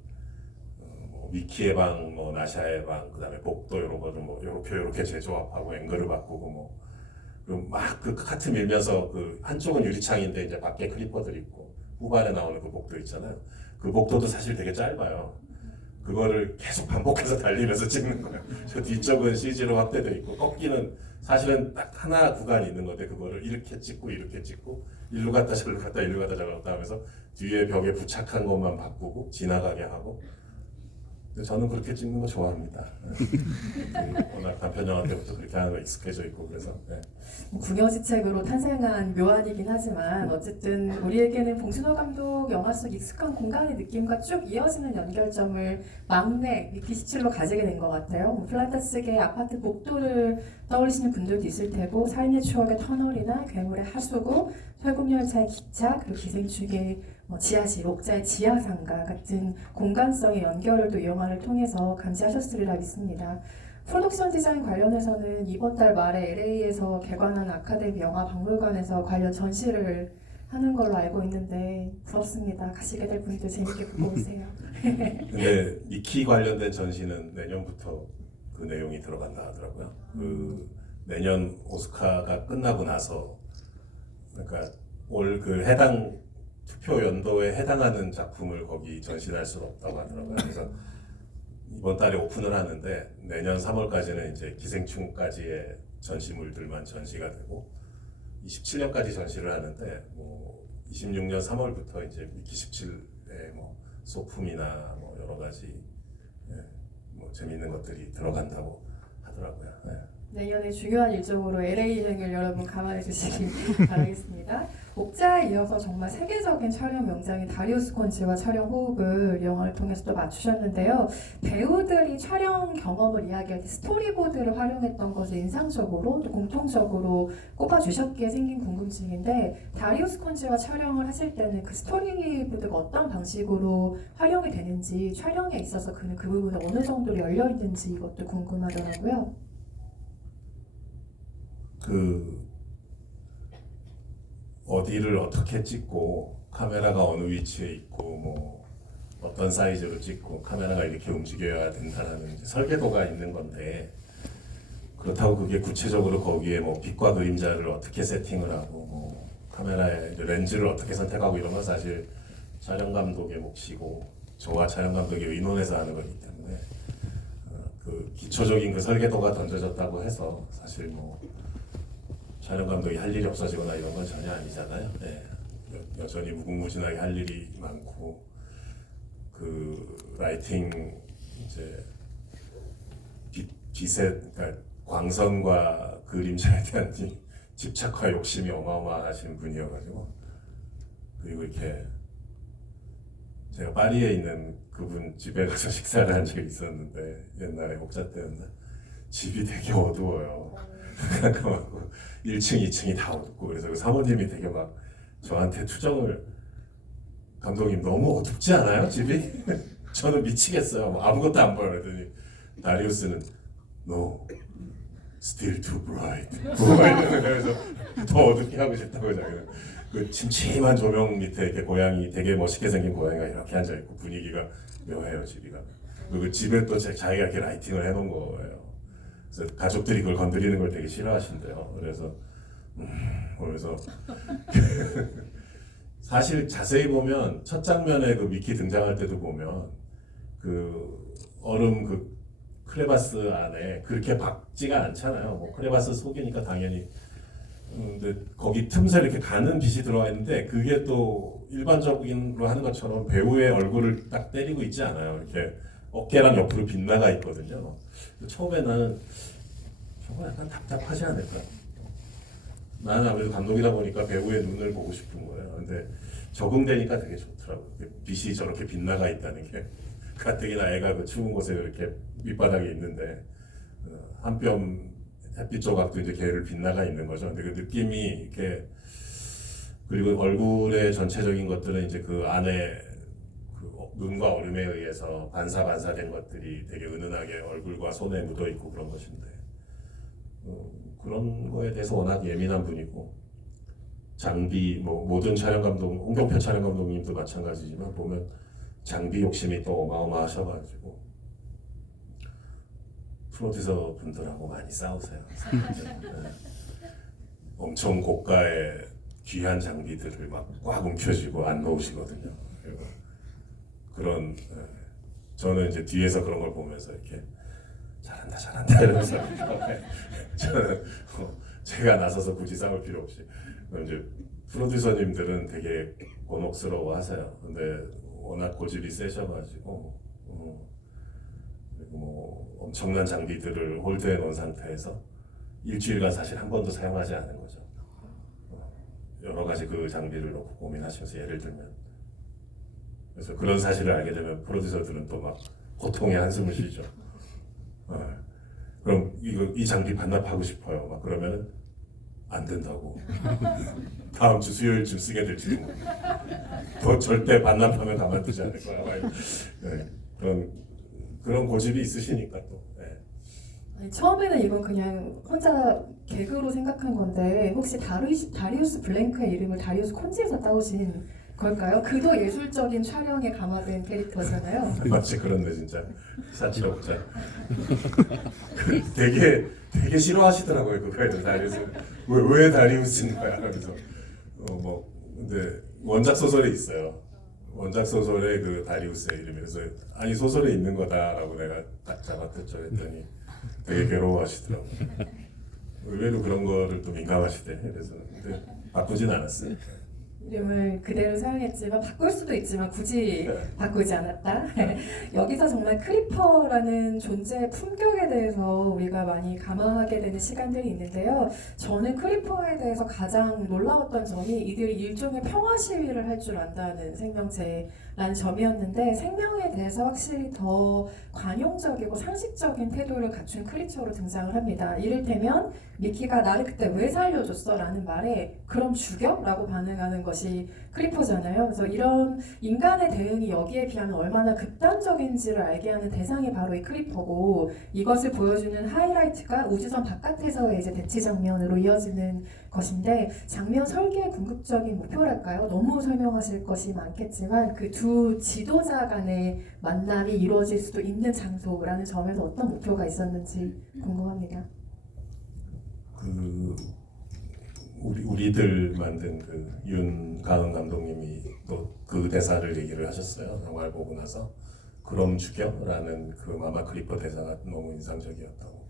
뭐 미키의 방, 뭐 나샤의 방, 그다음에 복도 이런 거를 뭐 요렇게 재조합하고 앵글을 바꾸고 뭐 그리고 막 그 카트 밀면서 그 한쪽은 유리창인데 이제 밖에 크리퍼들 있고 후반에 나오는 그 복도 있잖아요. 그 복도도 사실 되게 짧아요. 그거를 계속 반복해서 달리면서 찍는 거예요. 저 뒤쪽은 CG로 확대돼 있고 꺾기는 사실은 딱 하나 구간이 있는 건데 그거를 이렇게 찍고 일로 갔다 저로 갔다 일로 갔다 저로 갔다 하면서 뒤에 벽에 부착한 것만 바꾸고 지나가게 하고. 근데 저는 그렇게 찍는 거 좋아합니다. 워낙 단편 영화 때부터 그렇게 하는 거 익숙해져 있고 그래서. 궁여지책으로 탄생한 묘안이긴 하지만 어쨌든 우리에게는 봉준호 감독 영화 속 익숙한 공간의 느낌과 쭉 이어지는 연결점을 막내 미키17로 가지게 된 것 같아요. 플란타스계 아파트 복도를 떠올리시는 분들도 있을 테고 삶의 추억의 터널이나 괴물의 하수구, 설국열차의 기차, 그리고 기생충의 지하실, 옥자의 지하상가 같은 공간성의 연결을 또 이 영화를 통해서 감지하셨으리라 믿습니다. 프로덕션 디자인 관련해서는 이번 달 말에 LA에서 개관한 아카데미 영화 박물관에서 관련 전시를 하는 걸로 알고 있는데 부럽습니다. 가시게 될 분들 재밌게 보고 오세요. 근데 미키 관련된 전시는 내년부터 그 내용이 들어간다 하더라고요. 그 내년 오스카가 끝나고 나서 그러니까 올 그 해당 투표 연도에 해당하는 작품을 거기 전시할 수는 없다고 하더라고요. 그래서 이번 달에 오픈을 하는데 내년 3월까지는 이제 기생충까지의 전시물들만 전시가 되고 27년까지 전시를 하는데 뭐 26년 3월부터 이제 미키 17의 뭐 소품이나 뭐 여러 가지 뭐 재미있는 것들이 들어간다고 하더라고요. 네. 내년에 중요한 일정으로 LA 여행을 여러분 감안해 주시기 바라겠습니다. 옥자에 이어서 정말 세계적인 촬영 명장인 다리우스 콘치와 촬영 호흡을 영화를 통해서 또 맞추셨는데요. 배우들이 촬영 경험을 이야기할 때 스토리보드를 활용했던 것을 인상적으로 또 공통적으로 꼽아주셨기에 생긴 궁금증인데 다리우스 콘치와 촬영을 하실 때는 그 스토리보드가 어떤 방식으로 활용이 되는지 촬영에 있어서 그는 그 부분에 어느 정도로 열려 있는지 이것도 궁금하더라고요. 그 어디를 어떻게 찍고 카메라가 어느 위치에 있고 뭐 어떤 사이즈로 찍고 카메라가 이렇게 움직여야 된다는 이제 설계도가 있는 건데 그렇다고 그게 구체적으로 거기에 뭐 빛과 그림자를 어떻게 세팅을 하고 뭐 카메라의 렌즈를 어떻게 선택하고 이런 건 사실 촬영 감독의 몫이고 저와 촬영 감독이 의논해서 하는 거기 때문에 그 기초적인 그 설계도가 던져졌다고 해서 사실 뭐 촬영 감독이 할 일이 없어지거나 이런 건 전혀 아니잖아요. 네. 여전히 무궁무진하게 할 일이 많고 그 라이팅 이제 빛의 그러니까 광선과 그림자에 대한 집착과 욕심이 어마어마하신 분이어가지고 그리고 이렇게 제가 파리에 있는 그분 집에 가서 식사를 한 적이 있었는데 옛날에 목자 때였나 집이 되게 어두워요. 깜깜하고 1층, 2층이 다 어둡고 그래서 그 사모님이 되게 막 저한테 투정을 감독님 너무 어둡지 않아요 집이? 저는 미치겠어요. 뭐 아무것도 안 보여 그랬더니 다리우스는 No, still too bright. 그래서 더 어둡게 하고 싶다고 자기는 그 침침한 조명 밑에 이렇게 고양이 되게 멋있게 생긴 고양이가 이렇게 앉아 있고 분위기가 묘해요 집이가. 그리고 집에 또 자기가 이렇게 라이팅을 해놓은 거예요. 그래서 가족들이 그걸 건드리는 걸 되게 싫어하신대요. 그래서 사실 자세히 보면 첫 장면에 그 미키 등장할 때도 보면 그 얼음 그 크레바스 안에 그렇게 밝지가 않잖아요. 뭐 크레바스 속이니까 당연히. 근데 거기 틈새 이렇게 가는 빛이 들어와 있는데 그게 또 일반적으로 하는 것처럼 배우의 얼굴을 딱 때리고 있지 않아요. 이렇게 어깨랑 옆으로 빗나가 있거든요. 처음에는 저거 약간 답답하지 않을까? 나는 아무래도 감독이다 보니까 배우의 눈을 보고 싶은 거예요. 근데 적응되니까 되게 좋더라고요. 빛이 저렇게 빗나가 있다는 게 가뜩이나 애가 그 추운 곳에 이렇게 밑바닥에 있는데 한 뼘 햇빛 조각도 이제 걔를 빗나가 있는 거죠. 근데 그 느낌이 이렇게 그리고 얼굴의 전체적인 것들은 이제 그 안에 그 눈과 얼음에 의해서 반사된 것들이 되게 은은하게 얼굴과 손에 묻어 있고 그런 것인데 그런 거에 대해서 워낙 예민한 분이고 장비 뭐 모든 촬영 감독 홍경표 촬영 감독님도 마찬가지지만 보면 장비 욕심이 또 어마어마하셔가지고 프로듀서 분들하고 많이 싸우세요. 엄청 고가의 귀한 장비들을 막 꽉 움켜쥐고 안 놓으시거든요. 그리고 그런 저는 이제 뒤에서 그런 걸 보면서 이렇게 잘한다 이러면서 저는 제가 나서서 굳이 싸울 필요 없이 이제 프로듀서님들은 되게 곤혹스러워하세요. 근데 워낙 고집이 세셔가지고 그리고 뭐 엄청난 장비들을 홀드해 놓은 상태에서 일주일간 사실 한 번도 사용하지 않은 거죠. 여러 가지 그 장비를 놓고 고민하시면서 예를 들면 그래서 그런 사실을 알게 되면 프로듀서들은 또 막 고통의 한숨을 쉬죠. 그럼 이 장비 반납하고 싶어요. 막 그러면은 안 된다고. 다음 주 수요일쯤 쓰게 될지도 모르고. 더 절대 반납하면 가만두지 않을 거야. 네. 그런 고집이 있으시니까 또. 네. 아니, 처음에는 이건 그냥 혼자 개그로 생각한 건데 혹시 다리우스 블랭크의 이름을 다리우스 콘지에서 따오신 걸까요? 그도 예술적인 촬영에 감화된 캐릭터잖아요. 마치 그런데 진짜 사치업자 되게 싫어하시더라고요 그거에 다리우스 왜 다리우스인 거야 그래서 뭐 근데 원작 소설에 있어요 원작 소설에 그 다리우스의 이름이 그래서 아니 소설에 있는 거다라고 내가 딱 잡아뜯죠 했더니 되게 괴로워하시더라고요 의외로 그런 거를 또 민감하시대 그래서 근데 바꾸진 않았어요. 이름을 그대로 사용했지만 바꿀 수도 있지만 굳이 바꾸지 않았다. 여기서 정말 크리퍼라는 존재의 품격에 대해서 우리가 많이 감화하게 되는 시간들이 있는데요. 저는 크리퍼에 대해서 가장 놀라웠던 점이 이들이 일종의 평화 시위를 할 줄 안다는 생명체라는 점이었는데 생명에 대해서 확실히 더 관용적이고 상식적인 태도를 갖춘 크리처로 등장을 합니다. 이를테면 미키가 나를 그때 왜 살려줬어? 라는 말에 그럼 죽여? 라고 반응하는 것이 크리퍼잖아요. 그래서 이런 인간의 대응이 여기에 비하면 얼마나 극단적인지를 알게 하는 대상이 바로 이 크리퍼고 이것을 보여주는 하이라이트가 우주선 바깥에서의 이제 대치 장면으로 이어지는 것인데 장면 설계의 궁극적인 목표랄까요? 너무 설명하실 것이 많겠지만 그 두 지도자 간의 만남이 이루어질 수도 있는 장소라는 점에서 어떤 목표가 있었는지 궁금합니다. 그 우리들 만든 그 윤가은 감독님이 또 그 대사를 얘기를 하셨어요. 영화를 보고 나서 그럼 죽여라는 그 마마 크리퍼 대사가 너무 인상적이었다고.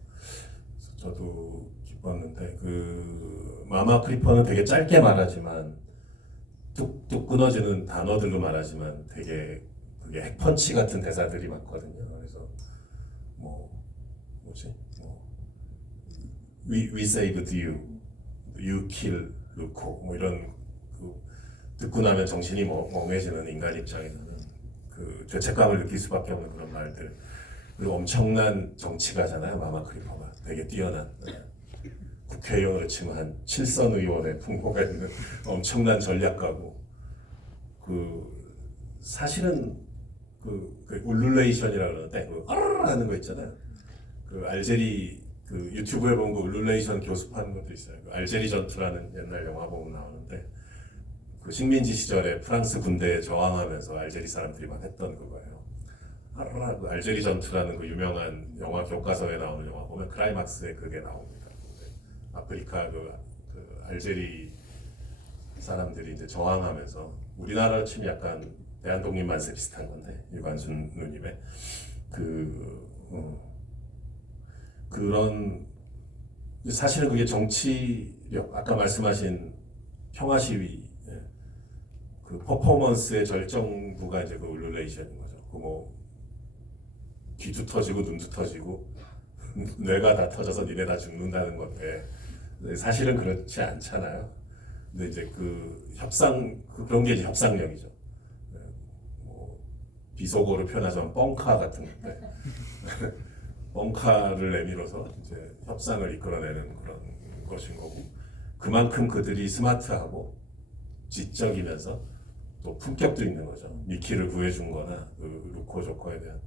그래서 저도 기뻤는데 그 마마 크리퍼는 되게 짧게 말하지만 뚝뚝 끊어지는 단어들로 말하지만 되게 그게 핵펀치 같은 대사들이 많거든요. 그래서 뭐지? We saved you, you kill 루코 뭐 이런 그 듣고 나면 정신이 멍해지는 인간 입장에서는 그 죄책감을 느낄 수밖에 없는 그런 말들 그리고 엄청난 정치가잖아요 마마 크리퍼가 되게 뛰어난 국회의원으로 치면 한 7선 의원의 풍고가 있는 엄청난 전략가고 그 사실은 그 울룰레이션이라고 그러는데 그 아르르 하는 거 있잖아요 그 알제리 그 유튜브에 보면 그 울룰레이션 교습하는 것도 있어요. 그 알제리 전투라는 옛날 영화 보면 나오는데 그 식민지 시절에 프랑스 군대에 저항하면서 알제리 사람들이 막 했던 그거예요. 아르라 그 알제리 전투라는 그 유명한 영화 교과서에 나오는 영화 보면 클라이막스에 그게 나옵니다. 아프리카 그 알제리 사람들이 이제 저항하면서 우리나라로 치면 약간 대한독립 만세 비슷한 건데 유관순 누님의 그런 사실은 그게 정치력 아까 말씀하신 평화 시위 그 퍼포먼스의 절정부가 이제 그 울룰레이션인 거죠. 그 뭐 귀도 터지고 눈도 터지고 뇌가 다 터져서 니네 다 죽는다는 건데 사실은 그렇지 않잖아요. 근데 이제 그 협상 그런 게 이제 협상력이죠. 뭐 비속어로 표현하자면 뻥카 같은 건데. 뻥카를 내밀어서 이제 협상을 이끌어내는 그런 것인 거고 그만큼 그들이 스마트하고 지적이면서 또 품격도 있는 거죠. 미키를 구해준 거나 그 루코 조커에 대한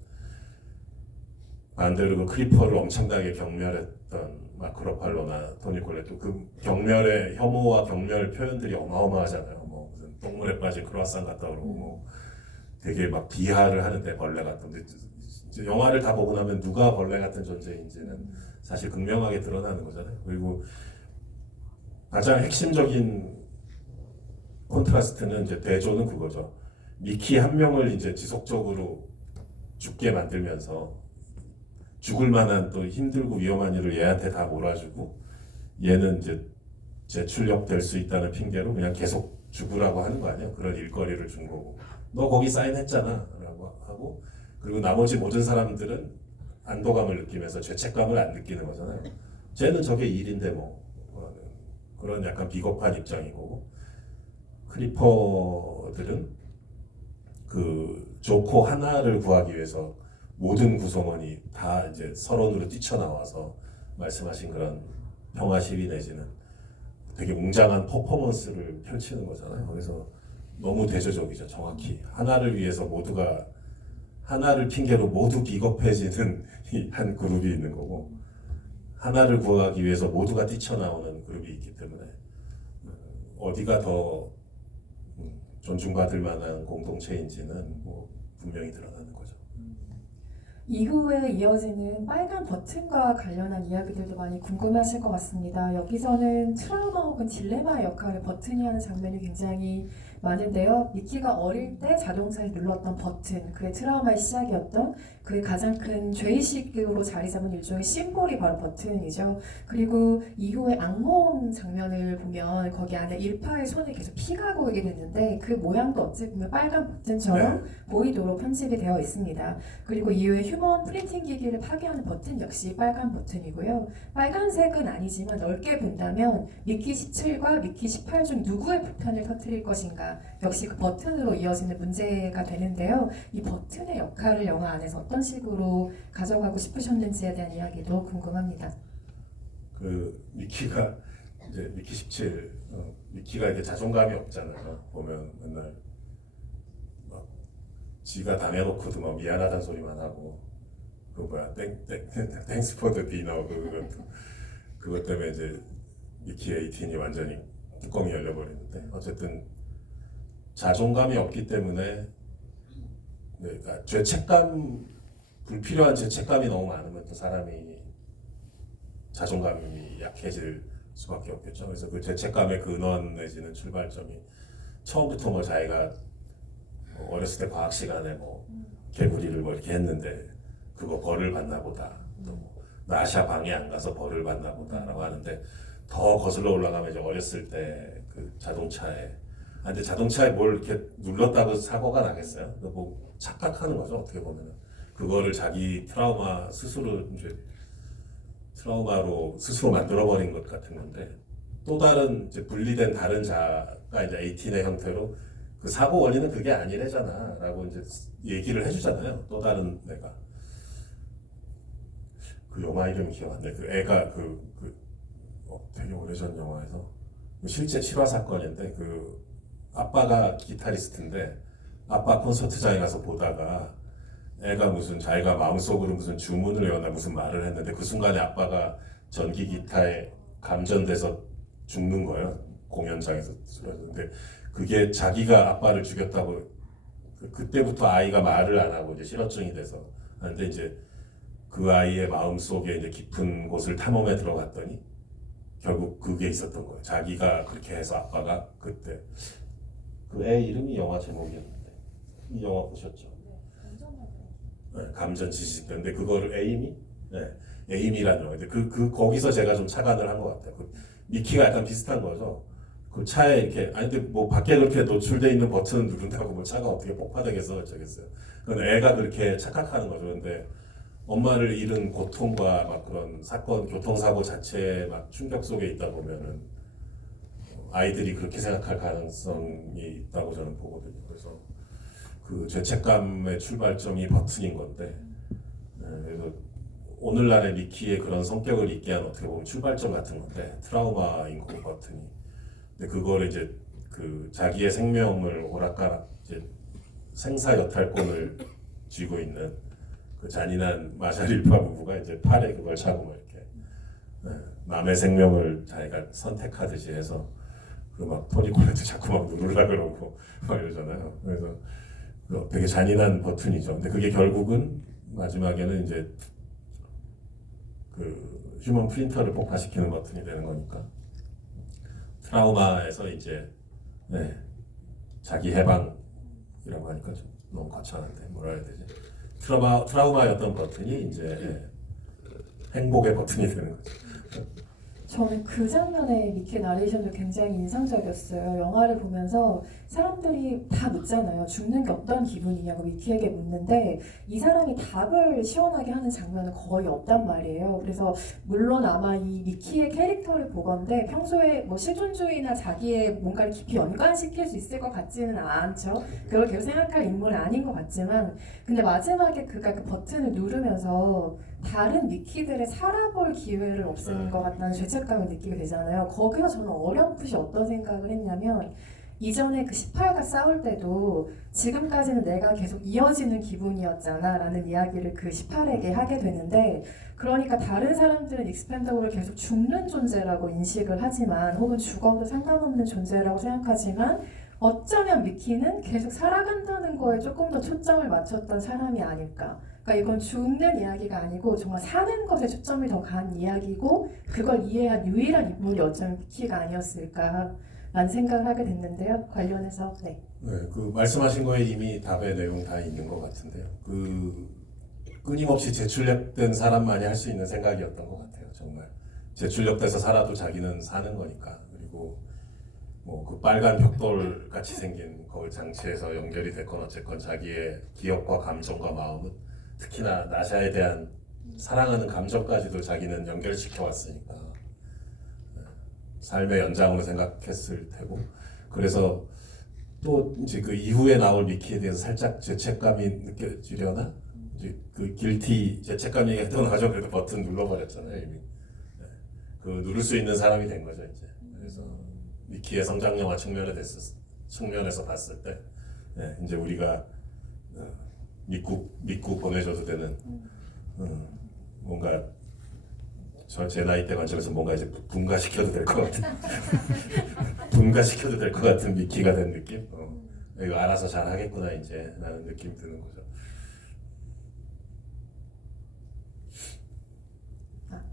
반대로 그 크리퍼를 엄청나게 경멸했던 마크 러팔로나 토니 콜렛도 그 경멸의 혐오와 경멸 표현들이 어마어마하잖아요. 뭐 무슨 똥물에 빠진 크로아상 같다 그러고 뭐 되게 막 비하를 하는데 벌레 같던데 영화를 다 보고 나면 누가 벌레 같은 존재인지는 사실 극명하게 드러나는 거잖아요. 그리고 가장 핵심적인 콘트라스트는 이제 대조는 그거죠. 미키 한 명을 이제 지속적으로 죽게 만들면서 죽을 만한 또 힘들고 위험한 일을 얘한테 다 몰아주고 얘는 이제 재출력 될 수 있다는 핑계로 그냥 계속 죽으라고 하는 거 아니에요? 그런 일거리를 준 거고 너 거기 사인했잖아 라고 하고 그리고 나머지 모든 사람들은 안도감을 느끼면서 죄책감을 안 느끼는 거잖아요. 쟤는 저게 일인데 뭐 그런 약간 비겁한 입장이고 크리퍼들은 그 조코 하나를 구하기 위해서 모든 구성원이 다 이제 서론으로 뛰쳐나와서 말씀하신 그런 평화 시위 내지는 되게 웅장한 퍼포먼스를 펼치는 거잖아요. 그래서 너무 대조적이죠. 정확히 하나를 위해서 모두가 하나를 핑계로 모두 비겁해지는 한 그룹이 있는 거고 하나를 구하기 위해서 모두가 뛰쳐나오는 그룹이 있기 때문에 어디가 더 존중받을 만한 공동체인지는 뭐 분명히 드러나는 거죠. 이후에 이어지는 빨간 버튼과 관련한 이야기들도 많이 궁금하실 것 같습니다. 여기서는 트라우마 혹은 딜레마의 역할을 버튼이 하는 장면이 굉장히 많은데요. 미키가 어릴 때 자동차에 눌렀던 버튼, 그의 트라우마의 시작이었던 그의 가장 큰 죄의식으로 자리 잡은 일종의 심볼이 바로 버튼이죠. 그리고 이후에 악몽 장면을 보면 거기 안에 일파의 손에 계속 피가 고이게 됐는데 그 모양도 어찌 보면 빨간 버튼처럼 보이도록 편집이 되어 있습니다. 그리고 이후에 휴먼 프린팅 기기를 파괴하는 버튼 역시 빨간 버튼이고요. 빨간색은 아니지만 넓게 본다면 미키 17과 미키 18 중 누구의 폭탄을 터뜨릴 것인가 역시 그 버튼으로 이어지는 문제가 되는데요. 이 버튼의 역할을 영화 안에서 어떤 식으로 가져가고 싶으셨는지에 대한 이야기도 궁금합니다. 그 미키가 이제 미키 17 미키가 이제 자존감이 없잖아요. 보면 맨날 막 지가 다 내놓고도 막 미안하다는 소리만 하고 그 뭐야 땡스 포 더 디너 그것 때문에 이제 미키 18이 완전히 뚜껑이 열려버리는데 어쨌든 자존감이 없기 때문에 그러니까 죄책감 불필요한 죄책감이 너무 많으면 또 사람이 자존감이 약해질 수밖에 없겠죠. 그래서 그 죄책감의 근원 내지는 출발점이 처음부터 뭐 자기가 뭐 어렸을 때 과학 시간에 뭐 개구리를 뭐 이렇게 했는데 그거 벌을 받나 보다. 또뭐 나샤 방에 안 가서 벌을 받나 보다라고 하는데 더 거슬러 올라가면 이제 어렸을 때 그 자동차에 근데 자동차에 뭘 이렇게 눌렀다고 사고가 나겠어요? 뭐 착각하는 거죠 어떻게 보면은 그거를 자기 트라우마 스스로 이제 트라우마로 스스로 만들어버린 것 같은 건데 또 다른 이제 분리된 다른 자가 이제 18의 형태로 그 사고 원리는 그게 아니래잖아라고 이제 얘기를 해주잖아요. 또 다른 애가 그 영화 이름이 기억 안 나. 그 애가 되게 오래전 영화에서 실제 실화 사건인데 그 아빠가 기타리스트인데 아빠 콘서트장에 가서 보다가 애가 무슨 자기가 마음속으로 무슨 주문을 외웠나 무슨 말을 했는데 그 순간에 아빠가 전기 기타에 감전돼서 죽는 거예요. 공연장에서 쓰러졌는데 그게 자기가 아빠를 죽였다고 그때부터 아이가 말을 안 하고 이제 실어증이 돼서 근데 이제 그 아이의 마음속에 이제 깊은 곳을 탐험해 들어갔더니 결국 그게 있었던 거예요. 자기가 그렇게 해서 아빠가 그때 그 애 이름이 영화 제목이었는데 이 영화 보셨죠? 네, 감전 지식인데 그거를 에이미? 네, 에이미라는 영화. 근데 거기서 제가 좀 착안을 한 것 같아요. 그 미키가 약간 비슷한 거죠. 그 차에 이렇게 아니 근데 뭐 밖에 그렇게 노출돼 있는 버튼을 누른다고 뭐 차가 어떻게 폭파되겠어 어쩌겠어요. 그건 애가 그렇게 착각하는 거죠. 근데 엄마를 잃은 고통과 막 그런 사건 교통사고 자체에 막 충격 속에 있다 보면은 아이들이 그렇게 생각할 가능성이 있다고 저는 보거든요. 그래서 그 죄책감의 출발점이 버튼인 건데 그래서 오늘날의 미키의 그런 성격을 있게 한 어떻게 보면 출발점 같은 건데 트라우마인 거고 버튼이. 근데 그걸 이제 그 자기의 생명을 오락가락 이제 생사 여탈권을 쥐고 있는 그 잔인한 마샤릴파 부부가 이제 팔에 그걸 차고 뭐 이렇게 남의 생명을 자기가 선택하듯이 해서 그 막 토니 콜렛도 자꾸 막 누르려 그러고 막 이러잖아요. 그래서 되게 잔인한 버튼이죠. 근데 그게 결국은 마지막에는 이제 그 휴먼 프린터를 폭파시키는 버튼이 되는 거니까 트라우마에서 이제 자기 해방이라고 하니까 좀 너무 거창한데 뭐라 해야 되지? 트라우마였던 버튼이 이제 행복의 버튼이 되는 거죠. 저는 그 장면의 미키 나레이션도 굉장히 인상적이었어요. 영화를 보면서 사람들이 다 묻잖아요. 죽는 게 어떤 기분이냐고 미키에게 묻는데 이 사람이 답을 시원하게 하는 장면은 거의 없단 말이에요. 그래서 물론 아마 이 미키의 캐릭터를 보건대 평소에 뭐 실존주의나 자기의 뭔가를 깊이 연관시킬 수 있을 것 같지는 않죠. 그걸 계속 생각할 인물은 아닌 것 같지만 근데 마지막에 그가 그 버튼을 누르면서 다른 미키들의 살아볼 기회를 없애는 것 같다는 죄책감을 느끼게 되잖아요. 거기서 저는 어렴풋이 어떤 생각을 했냐면 이전에 그 18과 싸울 때도 지금까지는 내가 계속 이어지는 기분이었잖아 라는 이야기를 그 18에게 하게 되는데, 그러니까 다른 사람들은 익스펜더블을 계속 죽는 존재라고 인식을 하지만, 혹은 죽어도 상관없는 존재라고 생각하지만, 어쩌면 미키는 계속 살아간다는 거에 조금 더 초점을 맞췄던 사람이 아닐까. 그러니까 이건 죽는 이야기가 아니고 정말 사는 것에 초점이 더 간 이야기고, 그걸 이해한 유일한 인물이 어쩌면 미키가 아니었을까라는 생각을 하게 됐는데요. 관련해서 네. 네, 그 말씀하신 거에 이미 답의 내용 다 있는 것 같은데요. 그 끊임없이 재출력된 사람만이 할 수 있는 생각이었던 것 같아요. 정말 재출력돼서 살아도 자기는 사는 거니까. 그리고 뭐 그 빨간 벽돌 같이 생긴 거울 장치에서 연결이 됐건 어쨌건 자기의 기억과 감정과 마음은, 특히나 나샤에 대한 사랑하는 감정까지도 자기는 연결시켜 왔으니까 삶의 연장으로 생각했을 테고, 그래서 또 이제 그 이후에 나올 미키에 대해서 살짝 죄책감이 느껴지려나? 이제 그 길티 죄책감 얘기가 또 나죠. 그래도 버튼 눌러버렸잖아요 이미. 네. 그 누를 수 있는 사람이 된 거죠 이제. 그래서 미키의 성장 영화 측면에서 봤을 때, 네, 이제 우리가 믿고 보내줘도 되는, 뭔가 제 나이 때 관점에서 뭔가 이제 분가시켜도 될 것 같은 분가시켜도 될 것 같은 미키가 된 느낌. 이거 알아서 잘 하겠구나 이제 라는 느낌 드는 거죠.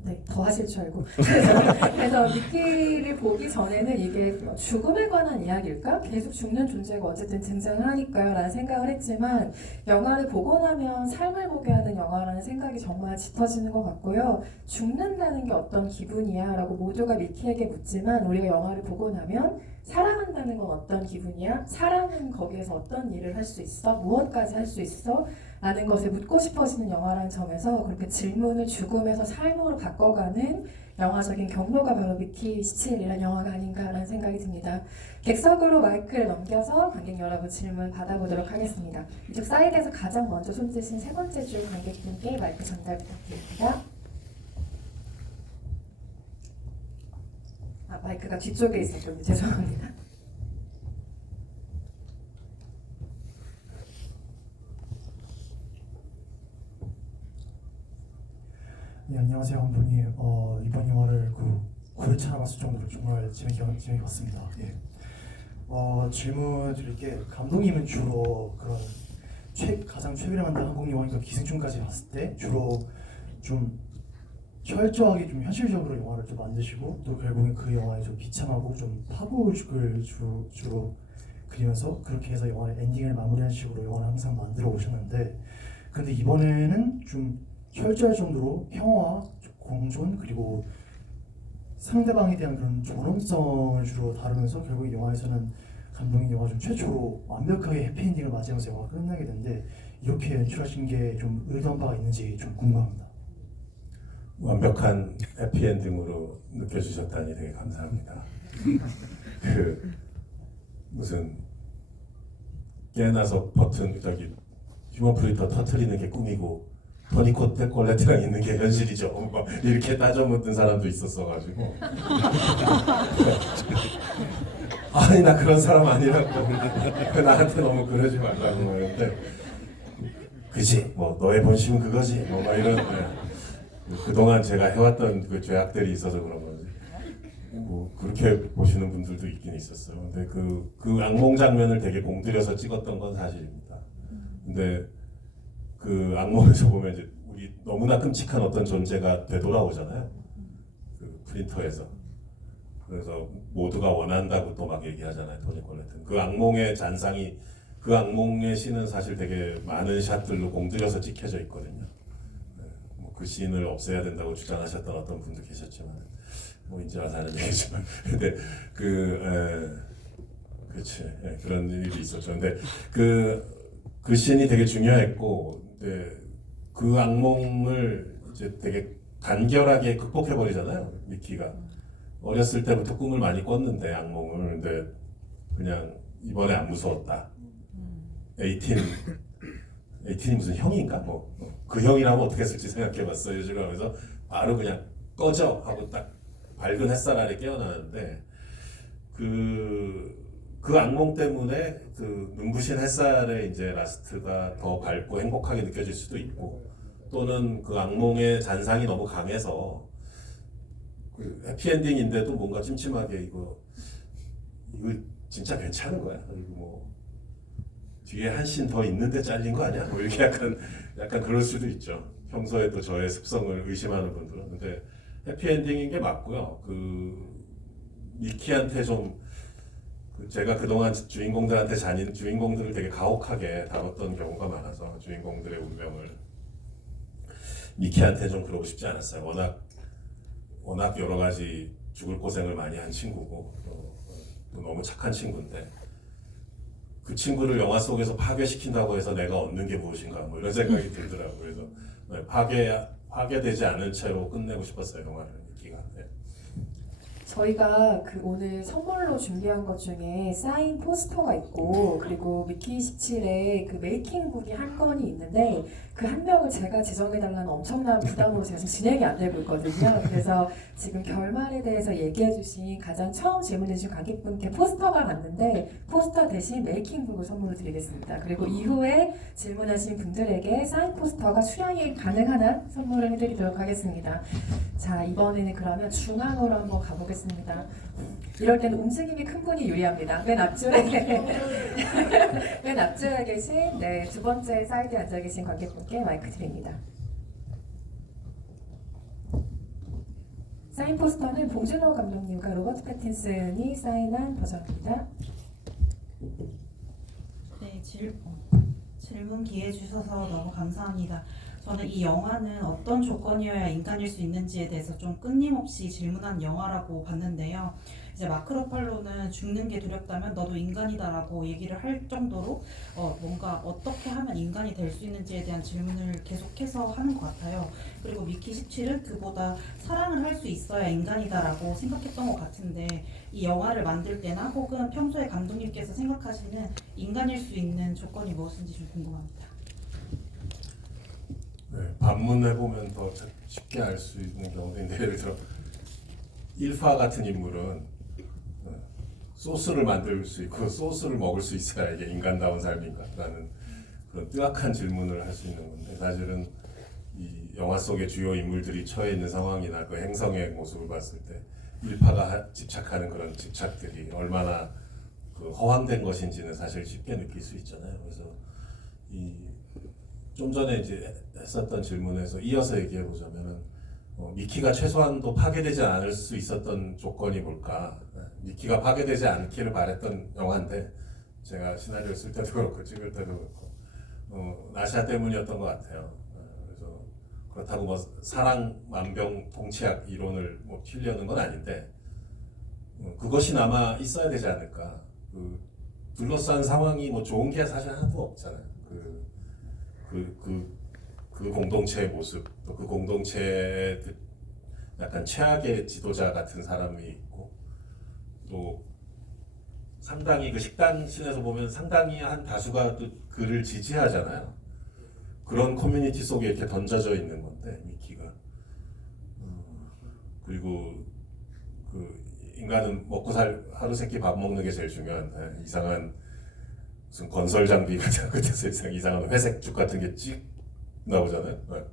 네, 더 하실 줄 알고. 그래서 미키를 보기 전에는 이게 죽음에 관한 이야기일까? 계속 죽는 존재가 어쨌든 등장을 하니까요 라는 생각을 했지만, 영화를 보고 나면 삶을 보게 하는 영화라는 생각이 정말 짙어지는 것 같고요. 죽는다는 게 어떤 기분이야? 라고 모두가 미키에게 묻지만, 우리가 영화를 보고 나면 사랑한다는 건 어떤 기분이야? 사랑은 거기에서 어떤 일을 할 수 있어? 무엇까지 할 수 있어? 라는 것을 묻고 싶어지는 영화라는 점에서, 그렇게 질문을 죽음에서 삶으로 바꿔가는 영화적인 경로가 바로 미키 17이라는 영화가 아닌가라는 생각이 듭니다. 객석으로 마이크를 넘겨서 관객 여러분 질문 받아보도록 하겠습니다. 이쪽 사이드에서 가장 먼저 손드신 세 번째 줄 관객분께 마이크 전달 부탁드립니다. 마이크가 뒤쪽에 있었군요. 죄송합니다. 네, 안녕하세요 감독님. 이번 영화를 9회차나 봤을 정도로 정말 재밌게 봤습니다. 예. 질문 드릴 게, 감독님은 주로 그런 가장 최근에 만든 한국 영화니까 기생충까지 봤을 때 주로 좀 철저하게 좀 현실적으로 영화를 좀 만드시고, 또 결국엔 그 영화에 좀 비참하고 좀 파국을 주로 그리면서 그렇게 해서 영화의 엔딩을 마무리하는 식으로 영화를 항상 만들어 오셨는데, 근데 이번에는 좀 철저할 정도로 평화와 공존, 그리고 상대방에 대한 그런 존엄성을 주로 다루면서, 결국 영화에서는 감독님 영화 중 최초로 완벽하게 해피엔딩을 맞이하면서 영화가 끝나게 되는데, 이렇게 연출하신 게 좀 의도한 바가 있는지 좀 궁금합니다. 완벽한 해피엔딩으로 느껴주셨다니 되게 감사합니다. 그 무슨 깨어나서 버튼 휴먼 프리터 터트리는 게 꿈이고 토니코 콜레트랑 있는 게 현실이죠. 뭐 이렇게 따져 묻는 사람도 있었어가지고 아니 나 그런 사람 아니라고 나한테 너무 그러지 말라고 했는데, 그지 뭐 너의 본심은 그거지 뭐 막 이런, 그동안 제가 해왔던 그 죄악들이 있어서 그런 거지. 뭐 그렇게 보시는 분들도 있긴 있었어요. 근데 그 악몽 장면을 되게 공들여서 찍었던 건 사실입니다. 근데 그 악몽에서 보면 이제 우리 너무나 끔찍한 어떤 존재가 되돌아오잖아요. 그 프린터에서. 그래서 모두가 원한다고 또 막 얘기하잖아요. 토니 콜레트는. 그 악몽의 잔상이, 그 악몽의 씬은 사실 되게 많은 샷들로 공들여서 찍혀져 있거든요. 그 씬을 없애야 된다고 주장하셨던 어떤 분도 계셨지만, 뭐 이제 와서 하는 얘기지만, 근데 그렇지, 그런 일이 있었죠. 근데 그 씬이 되게 중요했고, 근데 그 악몽을 이제 되게 간결하게 극복해 버리잖아요. 미키가 어렸을 때부터 꿈을 많이 꿨는데 악몽을, 근데 그냥 이번에 안 무서웠다. 18이 무슨 형인가? 그 형이라면 어떻게 했을지 생각해봤어요. 지금 하면서 바로 그냥 꺼져 하고 딱 밝은 햇살 아래 깨어나는데, 그 그 악몽 때문에 그 눈부신 햇살에 이제 라스트가 더 밝고 행복하게 느껴질 수도 있고, 또는 그 악몽의 잔상이 너무 강해서 그 해피엔딩인데도 뭔가 찜찜하게 이거 진짜 괜찮은 거야? 이거 뭐 뒤에 한 씬 더 있는데 잘린 거 아니야? 뭐 이렇게 약간 그럴 수도 있죠. 평소에도 저의 습성을 의심하는 분들은. 근데 해피엔딩인 게 맞고요. 그 미키한테 좀 제가 그동안 주인공들한테 주인공들을 되게 가혹하게 다뤘던 경우가 많아서 주인공들의 운명을 미키한테 좀 그러고 싶지 않았어요. 워낙 여러 가지 죽을 고생을 많이 한 친구고 또 너무 착한 친구인데 그 친구를 영화 속에서 파괴시킨다고 해서 내가 얻는 게 무엇인가 뭐 이런 생각이 들더라고요. 그래서 파괴되지 않은 채로 끝내고 싶었어요, 영화를. 미키가. 네. 저희가 그 오늘 선물로 준비한 것 중에 사인 포스터가 있고, 그리고 미키 27의 그 메이킹북이 한 건이 있는데, 그 한 명을 제가 지정해달라는 엄청난 부담으로 제가 지금 진행이 안 되고 있거든요. 그래서 지금 결말에 대해서 얘기해주신 가장 처음 질문해주신 관객분께 포스터가 갔는데, 포스터 대신 메이킹북을 선물로 드리겠습니다. 그리고 이후에 질문하신 분들에게 사인 포스터가 수량이 가능한 한 선물을 해드리도록 하겠습니다. 자, 이번에는 그러면 중앙으로 한번 가보겠습니다. 이럴 때는 움직임이 큰 분이 유리합니다. 맨 앞줄에 맨 앞줄에 계신 두 번째 사이드에 앉아 계신 관객분께 마이크 드립니다. 사인 포스터는 봉준호 감독님과 로버트 패틴슨이 사인한 버전입니다. 네, 질문 기회 주셔서 너무 감사합니다. 저는 이 영화는 어떤 조건이어야 인간일 수 있는지에 대해서 좀 끊임없이 질문한 영화라고 봤는데요. 이제 마크 러팔로는 죽는 게 두렵다면 너도 인간이다라고 얘기를 할 정도로 뭔가 어떻게 하면 인간이 될 수 있는지에 대한 질문을 계속해서 하는 것 같아요. 그리고 미키 17은 그보다 사랑을 할 수 있어야 인간이다라고 생각했던 것 같은데, 이 영화를 만들 때나 혹은 평소에 감독님께서 생각하시는 인간일 수 있는 조건이 무엇인지 좀 궁금합니다. 네, 반문해보면 더 쉽게 알 수 있는 경우도 있는데, 예를 들어 일파 같은 인물은 소스를 만들 수 있고 소스를 먹을 수 있어야 이게 인간다운 삶인가라는 그런 뜨악한 질문을 할 수 있는 건데, 사실은 이 영화 속의 주요 인물들이 처해 있는 상황이나 그 행성의 모습을 봤을 때 일파가 집착하는 그런 집착들이 얼마나 그 허황된 것인지는 사실 쉽게 느낄 수 있잖아요. 그래서 좀 전에 이제 했었던 질문에서 이어서 얘기해 보자면은 미키가 최소한도 파괴되지 않을 수 있었던 조건이 뭘까? 미키가 파괴되지 않기를 바랬던 영화인데, 제가 시나리오를 쓸 때도 그렇고 찍을 때도 그렇고 나샤 때문이었던 것 같아요. 그래서 그렇다고 뭐 사랑 만병통치약 이론을 뭐 피려는 건 아닌데, 그것이 남아 있어야 되지 않을까? 그 둘러싼 상황이 뭐 좋은 게 사실 하나도 없잖아요. 그 공동체의 모습, 또 그 공동체의 약간 최악의 지도자 같은 사람이 있고, 또 상당히 그 식단신에서 보면 상당히 한 다수가 또 그를 지지하잖아요. 그런 커뮤니티 속에 이렇게 던져져 있는 건데, 미키가. 그리고 그 인간은 먹고 하루 세끼 밥 먹는 게 제일 중요한데, 이상한 무슨 건설 장비 같은 것에서 이상한 회색죽 같은 게 찍 나오잖아요. 네.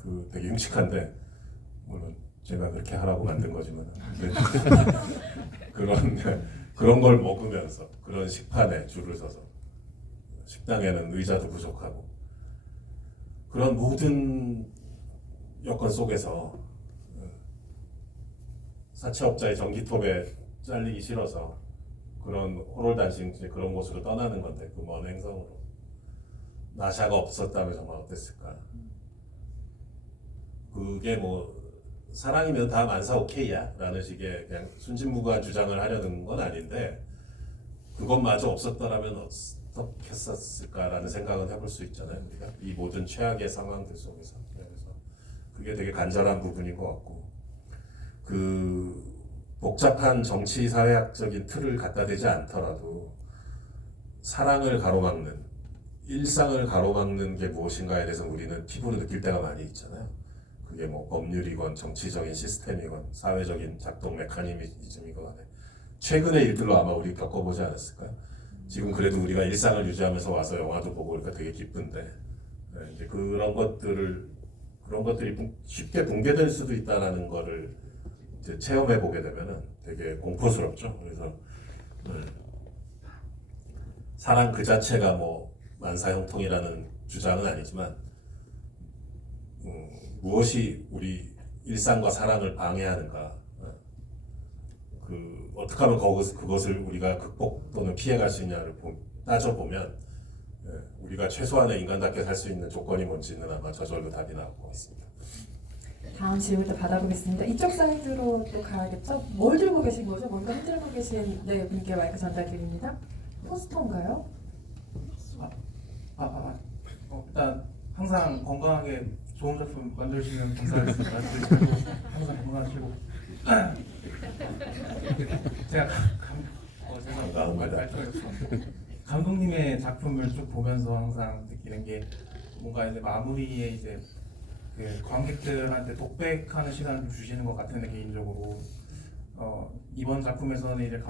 그 되게 흉측한데, 물론 제가 그렇게 하라고 만든 거지만 그런 걸 먹으면서 그런 식판에 줄을 서서, 식당에는 의자도 부족하고, 그런 모든 여건 속에서 사채업자의 전기톱에 잘리기 싫어서 그런 호롤단신 그런 곳으로 떠나는 건데, 그 먼 행성으로. 나샤가 없었다면 정말 어땠을까? 그게 뭐 사랑이면 다 만사 오케이야 라는 식의 그냥 순진무구한 주장을 하려는 건 아닌데, 그것마저 없었더라면 어떻게 했었을까라는 생각은 해볼 수 있잖아요. 우리가 이 모든 최악의 상황들 속에서. 그래서 그게 되게 간절한 부분인 것 같고, 그 복잡한 정치 사회학적인 틀을 갖다 대지 않더라도 사랑을 가로막는, 일상을 가로막는 게 무엇인가에 대해서 우리는 피부로 느낄 때가 많이 있잖아요. 그게 뭐 법률이건 정치적인 시스템이건 사회적인 작동 메커니즘이건 간에 최근의 일들로 아마 우리 겪어보지 않았을까요? 지금 그래도 우리가 일상을 유지하면서 와서 영화도 보고 그러니까 되게 기쁜데 이제 그런 것들이 쉽게 붕괴될 수도 있다라는 거를 이제 체험해 보게 되면은 되게 공포스럽죠. 그래서 사랑 그 자체가 뭐 만사형통이라는 주장은 아니지만 무엇이 우리 일상과 사랑을 방해하는가, 어떻게 하면 그것을 우리가 극복 또는 피해갈 수 있냐를 따져보면 우리가 최소한의 인간답게 살 수 있는 조건이 뭔지는 아마 저절로 답이 나올 것 같습니다. 다음 질문도 받아보겠습니다. 이쪽 사이드로 또 가야겠죠? 뭘 들고 계신 거죠? 뭔가 흔들고 계신 분께 마이크 전달드립니다. 포스터인가요? 일단 항상 건강하게 좋은 작품 만드시면 감사하겠습니다. 항상 건강하시고 제가 감독님의 작품을 쭉 보면서 항상 느끼는 게 뭔가 이제 마무리에 이제 그 관객들한테 독백하는 시간을 좀 주시는 것 같은데 개인적으로 이번 작품에서는 이제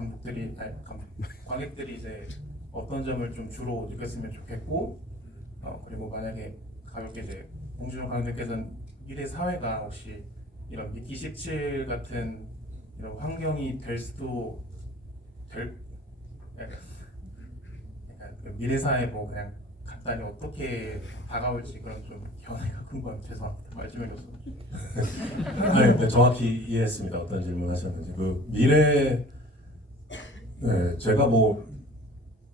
관객들이 이제 어떤 점을 좀 주로 느꼈으면 좋겠고 그리고 만약에 가볍게 이제 봉준호 감독님께서는 미래 사회가 혹시 이런 미키 17 같은 이런 환경이 될 수도 약간 그 미래 사회 뭐 그냥 간단히 어떻게 다가올지 그런 좀 견해가 궁금합니다. 죄송합니다. 말 좀 해줘서. 네, 근데 정확히 이해했습니다. 어떤 질문 하셨는지. 그 미래, 네, 제가 뭐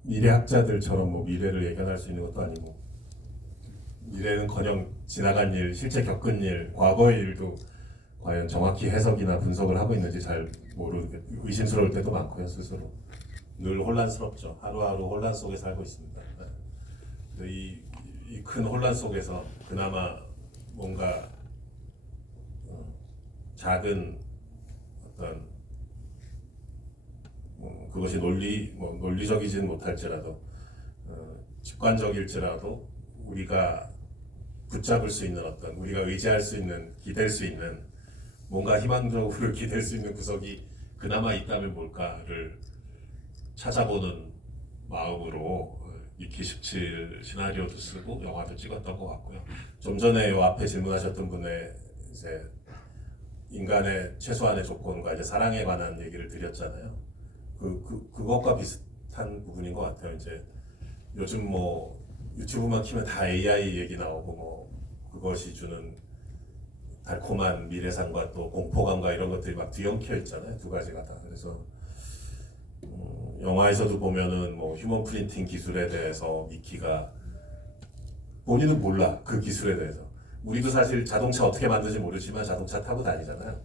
미래학자들처럼 뭐 미래를 예견할 수 있는 것도 아니고 미래는커녕 지나간 일, 실제 겪은 일, 과거의 일도 과연 정확히 해석이나 분석을 하고 있는지 잘 모르게 의심스러울 때도 많고요. 스스로 늘 혼란스럽죠. 하루하루 혼란 속에 살고 있습니다. 이 큰 혼란 속에서 그나마 뭔가 작은 어떤 그것이 논리적이지는 못할지라도 직관적일지라도 우리가 붙잡을 수 있는 어떤 우리가 의지할 수 있는 기댈 수 있는 뭔가 희망적으로 기댈 수 있는 구석이 그나마 있다면 뭘까를 찾아보는 마음으로 미키 17 시나리오도 쓰고 영화도 찍었던 것 같고요. 좀 전에 요 앞에 질문하셨던 분의 이제 인간의 최소한의 조건과 이제 사랑에 관한 얘기를 드렸잖아요. 그것과 비슷한 부분인 것 같아요. 이제 요즘 뭐 유튜브만 키면 다 AI 얘기 나오고 뭐 그것이 주는 달콤한 미래상과 또 공포감과 이런 것들이 막 뒤엉켜 있잖아요. 두 가지가 다. 그래서 영화에서도 보면은 뭐 휴먼 프린팅 기술에 대해서 미키가 본인은 몰라 그 기술에 대해서. 우리도 사실 자동차 어떻게 만드는지 모르지만 자동차 타고 다니잖아요.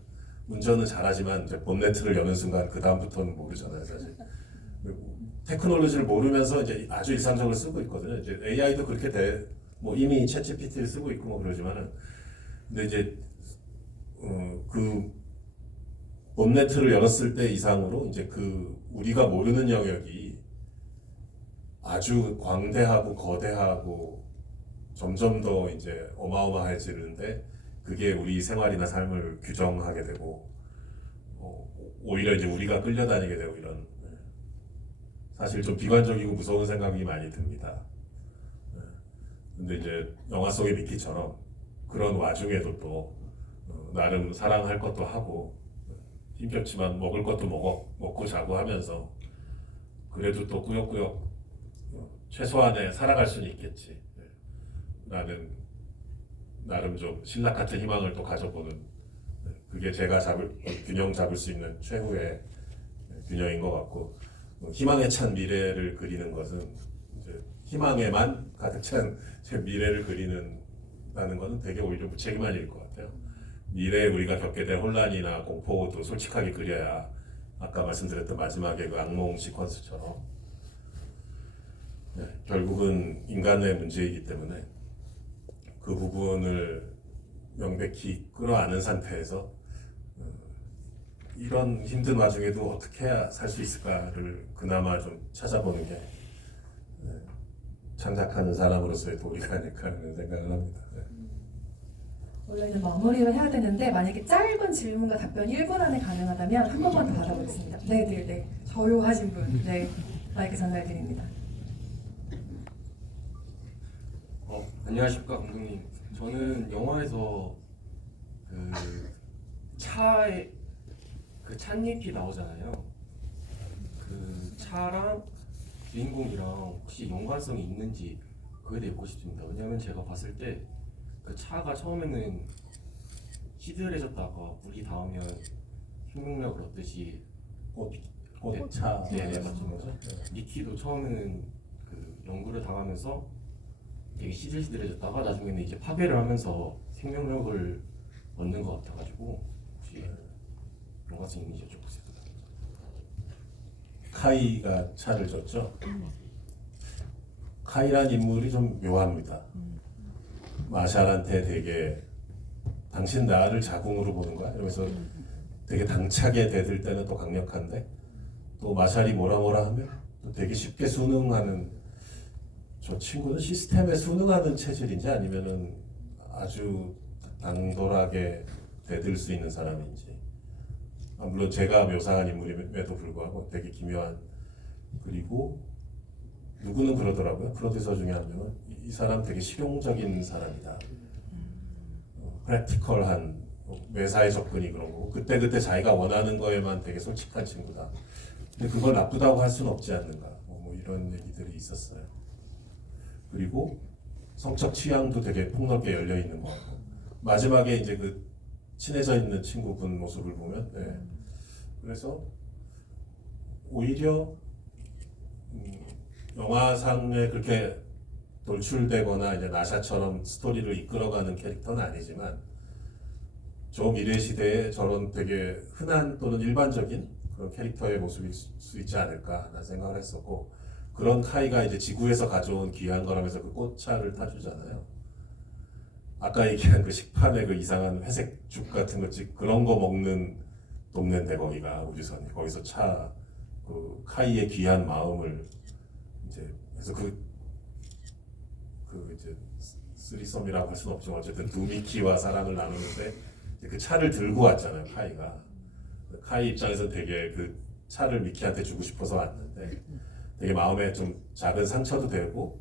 운전은 잘하지만 이제 본네트를 여는 순간 그 다음부터는 모르잖아요, 사실. 테크놀로지를 모르면서 이제 아주 일상적으로 쓰고 있거든요. 이제 AI도 그렇게 뭐 이미 챗GPT를 쓰고 있고 뭐 그러지만은 근데 이제 그 본네트를 열었을 때 이상으로 이제 그 우리가 모르는 영역이 아주 광대하고 거대하고 점점 더 이제 어마어마해지는데 그게 우리 생활이나 삶을 규정하게 되고 오히려 이제 우리가 끌려다니게 되고 이런 사실 좀 비관적이고 무서운 생각이 많이 듭니다. 근데 이제 영화 속의 미키처럼 그런 와중에도 또 나름 사랑할 것도 하고 힘겹지만 먹을 것도 먹고 자고 하면서 그래도 또 꾸역꾸역 최소한의 살아갈 수는 있겠지. 나름 좀 신락 같은 희망을 또 가져보는 그게 제가 균형 잡을 수 있는 최후의 균형인 것 같고 희망에 찬 미래를 그리는 것은 이제 희망에만 가득 찬 제 미래를 그리는다는 것은 되게 오히려 무책임한 일일 것 같아요. 미래에 우리가 겪게 될 혼란이나 공포도 솔직하게 그려야 아까 말씀드렸던 마지막에 그 악몽 시퀀스처럼 결국은 인간의 문제이기 때문에 그 부분을 명백히 끌어안은 상태에서 이런 힘든 와중에도 어떻게 해야 살 수 있을까를 그나마 좀 찾아보는 게 창작하는 사람으로서의 도리가 아닐까 하는 생각을 합니다. 원래는 마무리를 해야 되는데 만약에 짧은 질문과 답변 1분 안에 가능하다면 한 번만 더 받아보겠습니다. 네네네. 저요하신 분. 네. 마이크 전달드립니다. 안녕하십니까 감독님. 저는 영화에서 그 차에 그 찻잎이 나오잖아요. 그 차랑 주인공이랑 혹시 연관성이 있는지 그에 대해 보고 싶습니다. 왜냐면 제가 봤을 때 그 차가 처음에는 시들해졌다가 물이 닿으면 생명력을 얻듯이 꽃차 네, 맞죠. 니키도 처음에는 그 연구를 당하면서 되게 시들시들해졌다가 나중에는 이제 파괴를 하면서 생명력을 얻는 것 같아가지고 혹시 연관성 있는지 여쭤보세요. 카이가 차를 줬죠. 카이란 인물이 좀 묘합니다. 마샬한테 되게 당신 나를 자궁으로 보는 거야? 이러면서 되게 당차게 대들 때는 또 강력한데 또 마샬이 뭐라 하면 또 되게 쉽게 순응하는, 저 친구는 시스템에 순응하는 체질인지 아니면은 아주 당돌하게 대들 수 있는 사람인지. 물론 제가 묘사한 인물임에도 불구하고 되게 기묘한. 그리고 누구는 그러더라고요. 프로듀서 중에 한 명은 이 사람 되게 실용적인 사람이다. 프랙티컬한, 매사에 접근이 그런 거고 그때 자기가 원하는 거에만 되게 솔직한 친구다. 근데 그걸 나쁘다고 할 수는 없지 않는가. 뭐 이런 얘기들이 있었어요. 그리고 성적 취향도 되게 폭넓게 열려 있는 것 같고 마지막에 이제 그 친해져 있는 친구분 모습을 보면 그래서 오히려 영화상에 그렇게 돌출되거나 이제 나샤처럼 스토리를 이끌어가는 캐릭터는 아니지만 저 미래 시대에 저런 되게 흔한 또는 일반적인 그런 캐릭터의 모습일 수 있지 않을까 라는 생각을 했었고, 그런 카이가 이제 지구에서 가져온 귀한 거라면서 그 꽃차를 타주잖아요. 아까 얘기한 그 식판에 그 이상한 회색 죽 같은 거 그런 거 먹는 동네인데 거기가 우주선이, 거기서 그 카이의 귀한 마음을 이제 그래서 그 이제 쓰리썸이라고 할 수는 없지만 어쨌든 두 미키와 사랑을 나누는데 그 차를 들고 왔잖아요 카이가. 카이 입장에서 되게 그 차를 미키한테 주고 싶어서 왔는데 되게 마음에 좀 작은 상처도 되고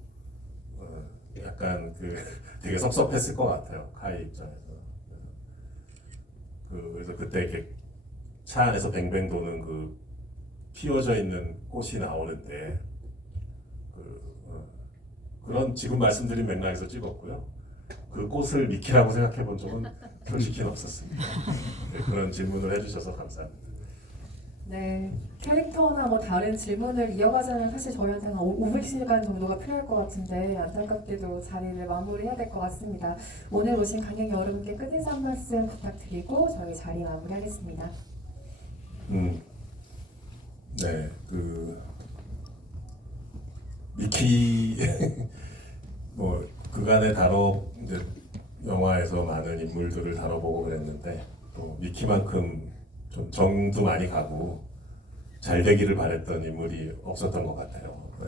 약간 그 되게 섭섭했을 것 같아요 카이 입장에서. 그래서 그때 이렇게 차 안에서 뱅뱅 도는 그 피어져 있는 꽃이 나오는데 그런 지금 말씀드린 맥락에서 찍었고요. 그 꽃을 미키라고 생각해 본 적은 솔직히는 없었습니다. 네, 그런 질문을 해주셔서 감사합니다. 네, 캐릭터나 뭐 다른 질문을 이어가자면 사실 저희한테는 500시간 정도가 필요할 것 같은데 안타깝게도 자리를 마무리해야 될 것 같습니다. 오늘 오신 관객 여러분께 끝인사 한 말씀 부탁드리고 저희 자리 마무리하겠습니다. 네, 미키 뭐 그간에 이제 영화에서 많은 인물들을 다뤄보고 그랬는데 또 미키만큼 좀 정도 많이 가고 잘 되기를 바랬던 인물이 없었던 것 같아요. 네.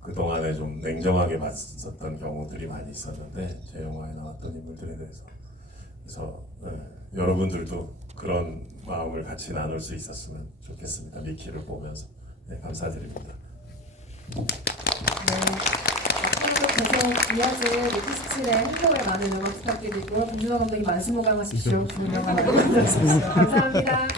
그 동안에 좀 냉정하게 봤었던 경우들이 많이 있었는데 제 영화에 나왔던 인물들에 대해서 그래서 여러분들도 그런 마음을 같이 나눌 수 있었으면 좋겠습니다. 미키를 보면서 감사드립니다. 네, 앞으로도 계속 이어질 미키17의 행복에 많은 응원 부탁드리고 김준호 감독님 만수무강하십시오. 좋은 영화 만들어주십시오. 감사합니다.